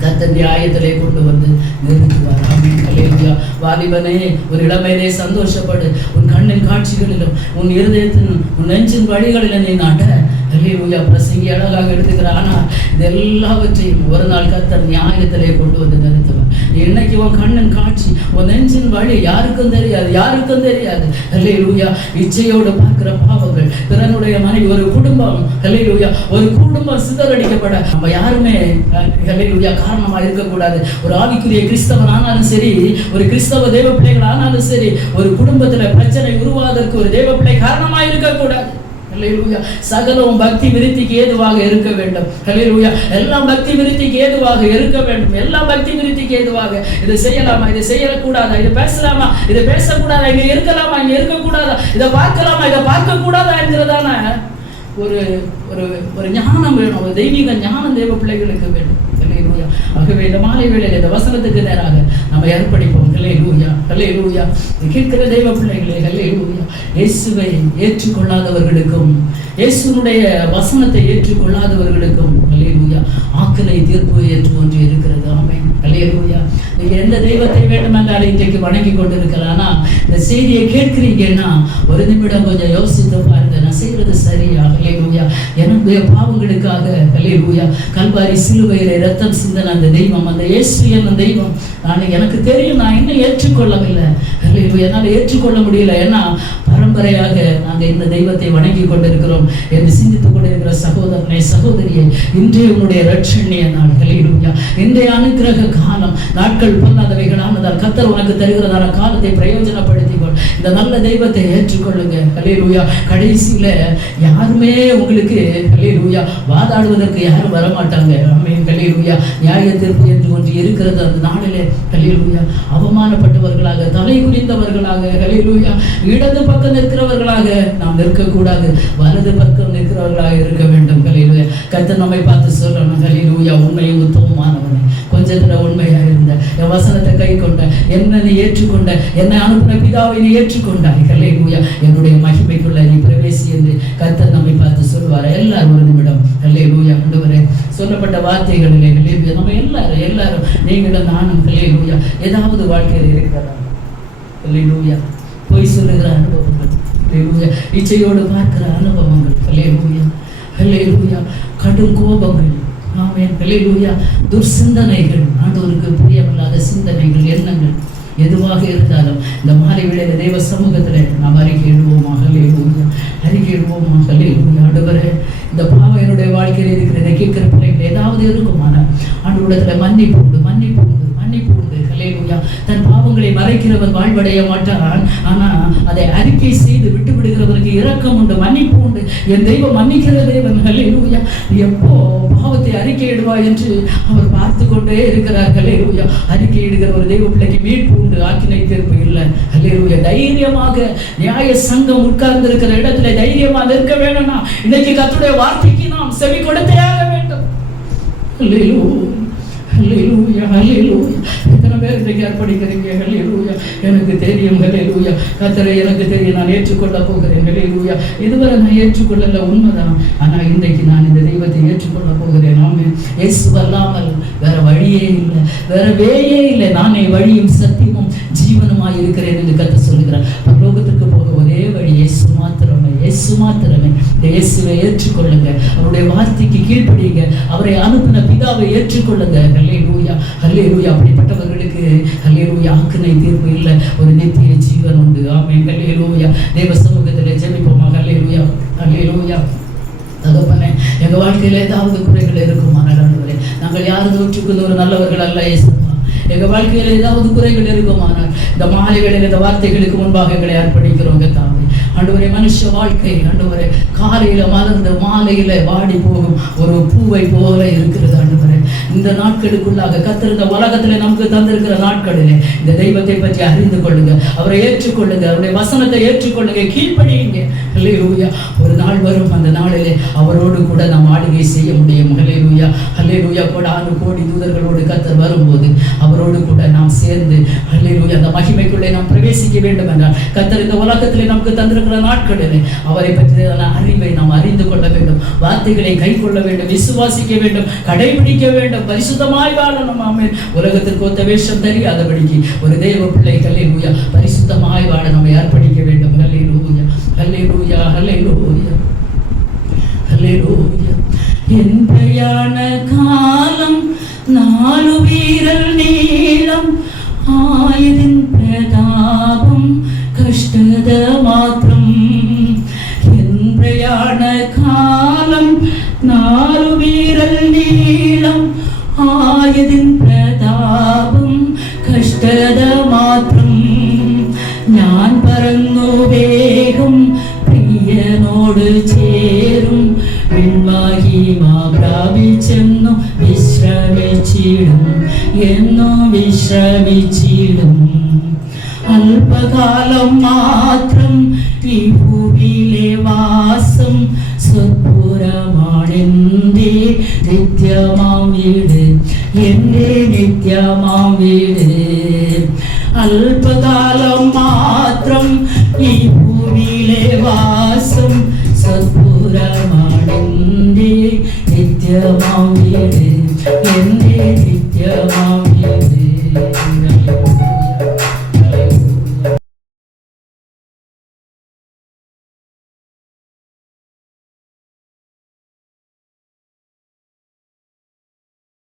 கர்த்தர் நியாயத்திலே கொண்டு வந்து நிறுத்துவார். ஆமென். ஹல்லேலூயா. வாலிபனே, ஒரு இளமையிலே சந்தோஷப்படு. உன் கண்ணின் காட்சிகளிலும் உன் இருதயத்தின் உன் நெஞ்சின் வழிகளிலும் நீ நட. ஹல்லேலூயா. பிரசங்கி அழகாக எடுத்துக்கிறார். ஆனால் இது எல்லாவற்றையும் ஒரு நாள் கர்த்தர் நியாயத்திலே கொண்டு வந்து நிறுத்துவார். இன்னைக்கு உன் கண்ணின் காட்சி உன் நெஞ்சின் வழி யாருக்கும் தெரியாது, யாருக்கும் தெரியாது. ஹல்லேலூயா. இச்சையோடு பார்க்கிற பாவங்கள், பிறனுடைய மனைவி, ஒரு குடும்பம், ஹல்லேலூயா, ஒரு குடும்பம் சிதறடிக்கப்பட நம்ம யாருமே ஹல்லேலூயா காரணமா இருக்கக்கூடாது. ஒரு ஆவிக்குரிய கிறிஸ்தவன் ஆனாலும் சரி, ஒரு கிறிஸ்தவ தேவ பிள்ளைகள் ஆனாலும் சரி, ஒரு குடும்பத்துல பிரச்சனை உருவாவதற்கு ஒரு தேவ பிள்ளை காரணமா இருக்கக்கூடாது. ஹல்லேலூயா. சகலவும் பக்தி விருத்திக்கு ஏதுவாக இருக்க வேண்டும். ஹல்லேலூயா. எல்லாம் பக்தி விருத்திக்கு ஏதுவாக இருக்க வேண்டும். எல்லாம் பக்தி விருத்திக்கு ஏதுவாக. இதை செய்யலாமா, இதை செய்யக்கூடாதா, இதை பேசலாமா, இதை பேசக்கூடாதா, இங்க இருக்கலாமா, இங்க இருக்கக்கூடாதா, இதை பார்க்கலாமா, இதை பார்க்க கூடாதா என்கிறதான ஒரு ஒரு ஒரு ஞானம் வேணும். ஒரு தெய்வீக ஞானம் தேவ பிள்ளைகளுக்கு வேண்டும். ஹல்லேலூயா. ஆகவே இந்த மாலை வேளையில் இந்த வசனத்துக்கு நேராக நம்ம ஏற்படிப்போம். ஹல்லேலூயா. ஹல்லேலூயா. கேட்கிற தெய்வ பிள்ளைகளே, ஹல்லேலூயா. இயேசுவை ஏற்றுக்கொள்ளாதவர்களுக்கும் இயேசுனுடைய வசனத்தை ஏற்றுக்கொள்ளாதவர்களுக்கும் ஹல்லேலூயா ஆக்கினை தீர்ப்பு என்று ஒன்று இருக்கிறது. ஆமென். ஹல்லேலூயா. நீங்க எந்த தெய்வத்தை வேண்டுமென்றாலும் இன்றைக்கு வணங்கி கொண்டிருக்கலாம்னா இந்த செய்தியை கேட்கிறீங்கன்னா ஒரு நிமிடம் கொஞ்சம் யோசித்து பாருங்க. நான் செய்யறது சரியா? ஹல்லேலூயா. என்னுடைய பாவங்களுக்காக ஹல்லேலூயா கல்வாரி சிலுவையிலே ரத்தம் சிந்தன அந்த தெய்வம், அந்த இயேசு என்னும் தெய்வம் எனக்கு தெரியும். நான் இன்னும் ஏற்றுக்கொள்ளவில்லை. ஹல்லேலூயா. என்னால் ஏற்றுக்கொள்ள முடியல. ஏன்னா பரம்பரையாக நாங்கள் இந்த தெய்வத்தை வணங்கி கொண்டிருக்கிறோம் என்று சிந்தித்துக் கொண்டிருக்கிற சகோதரனை, சகோதரியை, இன்றைய உன்னுடைய ரட்சணிய நாள். ஹல்லேலூயா. இன்றைய அனுக்கிரக காலம். நாட்கள் பொல்லாதவைகளானதால் கர்த்தர் உனக்கு தருகிறதான காலத்தை பிரயோஜனப்படுத்திக்கொள். இந்த நல்ல தெய்வத்தை ஏற்றுக்கொள்ளுங்க. ஹல்லேலூயா. கடைசியில யாருமே உங்களுக்கு ஹல்லேலூயா வாதாடுவதற்கு யாரும் வரமாட்டாங்க. ஆமென். ஹல்லேலூயா. நியாய தீர்ப்பு என்று ஒன்று இருக்கிறது. அந்த நாளிலே ஹல்லேலூயா அவமானப்பட்டவர்களாக, தலை குனிந்தவர்களாக, ஹல்லேலூயா இடது பக்கம் நிற்கிறவர்களாக நாம் நிற்கக்கூடாது, வலது பக்கம் நிற்கிறவர்களாக இருக்க வேண்டும். ஹல்லேலூயா. கர்த்தர் நம்மை பார்த்து சொல்லணும், ஹல்லேலூயா, உண்மையும் உத்தமமானவனே, கொஞ்சத்துல உண்மையா இருந்த, என் வசனத்தை கை கொண்ட, என்ன நீ ஏற்றுக்கொண்ட, என்னை அனுப்பின பிதாவை நீ ஏற்றுக்கொண்டாய். ஹல்லேலூயா. என்னுடைய மகிமைக்குள்ள நீ பிரவேசி என்று கர்த்தர் நம்மை பார்த்து சொல்வார். எல்லாரும் ஒரு நிமிடம் ஹல்லேலூயா. ஆண்டவரே, சொல்லப்பட்ட வார்த்தைகளிலே ஹல்லேலூயா நம்ம எல்லாரும் நீங்களும் நானும் ஹல்லேலூயா ஏதாவது வாழ்க்கையில் இருக்கிறதா? ஹல்லேலூயா. பொய் சொல்லுகிற அனுபவங்கள், ஹல்லேலூயா இச்சையோடு பார்க்கிற அனுபவங்கள், ஹல்லேலூயா. ஹல்லேலூயா. கடும் கோபங்கள், ஆமென். ஹல்லேலூயா. துர்சிந்தனைகள், ஆண்டவருக்கு பிரியமில்லாத சிந்தனைகள், எண்ணங்கள் எதுவாக இருந்தாலும் இந்த மாலை வேளையில தேவ சமூகத்தில் நாம் அறிக்கையிடுவோமா? ஹல்லேலூயா. அறிக்கையிடுவோமா? ஹல்லேலூயா. ஆண்டவரே, இந்த பாவம் என்னுடைய வாழ்க்கையில் இருக்கிற கேட்கிற பிள்ளைகள் ஏதாவது இருக்குமானால் ஆண்டவரிடத்துல மன்னிப்பு உண்டு, மன்னிப்பு உண்டு, மன்னிப்பு உண்டு. ஹல்லேலூயா. தன் பாவங்களை மறைக்கிறவன் வாழ்வடைய மாட்டான். ஆனா அதை அறிக்கை செய்து விட்டு விடுகிறவனுக்கு இரக்கம் உண்டு, மன்னிப்பு உண்டு. என் தெய்வம் மன்னிக்கிற தேவன். ஹல்லேலூயா. எப்போ பாவத்தை அறிக்கையிடுவாய் என்று அவர் பார்த்து கொண்டே இருக்கிறார். ஹல்லேலூயா. அறிக்கையிடுகிற ஒரு தெய்வ பிள்ளைக்கு மீட்பு உண்டு, ஆக்கினை தீர்ப்பு இல்லை. ஹல்லேலூயா. தைரியமாக நியாய சங்கம் உட்கார்ந்து இருக்கிற இடத்துல தைரியமாக இருக்க வேணும்னா இன்னைக்கு கர்த்தருடைய வார்த்தைக்கு நாம் செவி கொடுத்தே ஆக வேண்டும். ஹல்லேலூயா. ஹல்லேலூயா. ஹல்லேலூயா. எத்தனை பேர் இன்றைக்கு அர்ப்பணிக்கிறீங்க? ஹல்லேலூயா. எனக்கு தெரியும். ஹல்லேலூயா. கர்த்தரை எனக்கு தெரியும், நான் ஏற்றுக்கொள்ள போகிறேன். ஹல்லேலூயா. இதுவரை நான் ஏற்றுக்கொள்ளல, உண்மைதான். ஆனா இன்றைக்கு நான் இந்த தெய்வத்தை ஏற்றுக்கொள்ள போகிறேன். ஆமென். இயேசு அல்லாமல் வேற வழியே இல்லை, வேற வேயே இல்லை. நானே வழியும் சத்தியமும் ஜீவனுமாய் இருக்கிறேன் என்று கர்த்தர் சொல்லுகிறார். பரலோகத்திற்கு போக ஒரே வழி இயேசு மாத்திரமே, இயேசு மாத்திரமே. இயேசுவை ஏற்றுக்கொள்ளுங்க, அவருடைய வார்த்தைக்கு கீழ்ப்படிங்க, அவரை அனுப்பின பிதாவை ஏற்றுக்கொள்ளுங்க. ஹல்லேலூயா. ஹல்லேலூயா. அப்படிப்பட்டவர்களுக்கு ஹல்லேலூயா ஆக்கினை தீர்ப்பு இல்லை, ஒரு நித்திய ஜீவன் உண்டு. ஆமென். ஹல்லேலூயா. தேவ சமூகத்தில் ஜெபிப்போமா? ஹல்லேலூயா. ஹல்லேலூயா. தகப்பனே, எங்க வாழ்க்கையில ஏதாவது குறைகள் இருக்குமானால் ஆண்டவரே, நாங்கள் யாரும் நூற்றுக்கு 100 நல்லவர்கள் அல்ல இயேசுவா. எங்கள் வாழ்க்கையில் ஏதாவது குறைகள் இருக்குமானால் இந்த மாலைகளில் இந்த வார்த்தைகளுக்கு முன்பாக எங்களை அர்ப்பணிக்கிறோம் கர்த்தாவே. ஆண்டவரே, மனுஷ வாழ்க்கை ஆண்டவரே காலையில மலர்ந்து மாலையில வாடி போகும் ஒரு பூவை போல இருக்கிறது ஆண்டவரே. இந்த நாட்களுக்குள்ளாக கர்த்தர் இந்த உலகத்துல நமக்கு தந்திருக்கிற நாட்களிலே இந்த தெய்வத்தை பற்றி அறிந்து கொள்ளுங்க, அவரை ஏற்றுக்கொள்ளுங்க, அவருடைய வசனத்தை ஏற்றுக்கொள்ளுங்க, கீழ்ப்படியுங்க. அல்லேலூயா. ஒரு நாள் வரும், அந்த நாளிலே அவரோடு கூட நாம் ஆளுகை செய்ய முடியும். அல்லேலூயா, அல்லேலூயா. கோடி தூதர்களோடு கர்த்தர் வரும்போது அவரோடு கூட நாம் சேர்ந்து அல்லேலூயா அந்த மகிமைக்குள்ளே நாம் பிரவேசிக்க வேண்டும் என்றால் கர்த்தர் இந்த உலகத்திலே நமக்கு தந்திருக்கிற நாட்களிலே அவரை பற்றிய அறிவை நாம் அறிந்து கொள்ள வேண்டும், வார்த்தைகளை கை கொள்ள வேண்டும், விசுவாசிக்க வேண்டும், கடைபிடிக்க வேண்டும், பரிசுத்தமாய் வாழணும். ஆமென். உலகத்திற்கு ஒத்த வேஷம் தெரியாதபடிக்கு ஒரு தேவ பிள்ளை அல்லேலூயா பரிசுத்தமாய் வாழ நம்மை அர்ப்பணிக்க வேண்டும். அல்லேலூயா, அல்லேலூயா, அல்லேலூயா, அல்லேலூயா. என் பிரயாண காலம் 4 வீரல் நீளம், ஆயுதின் பிரதாபம் கஷ்டத மாத்திரம். என் பிரயாண காலம் 4 வீரல் நீளம், ஆயுதின் பிரதாபம் കഷ്ടത മാത്രം. ഞാൻ പറന്നു വേഗം പ്രിയനോട് ചേരും, വിൺമഹിമാ പ്രാപിച്ചെന്നു വിശ്രമിച്ചിടും, എന്നു വിശ്രമിച്ചിടും. അല്പകാലം മാത്രം ഈ ഭൂമിയിലെ വാസം, സ്വപുരമാണെന്റെ നിത്യമാം വീട്, എന്റെ നിത്യമാം വീട്. അല്പകാലം മാത്രം ഈ ഭൂമിയിലെ വാസം, സ്വപുരമാണെന്റെ നിത്യമാം വീട്, എന്റെ നിത്യമാം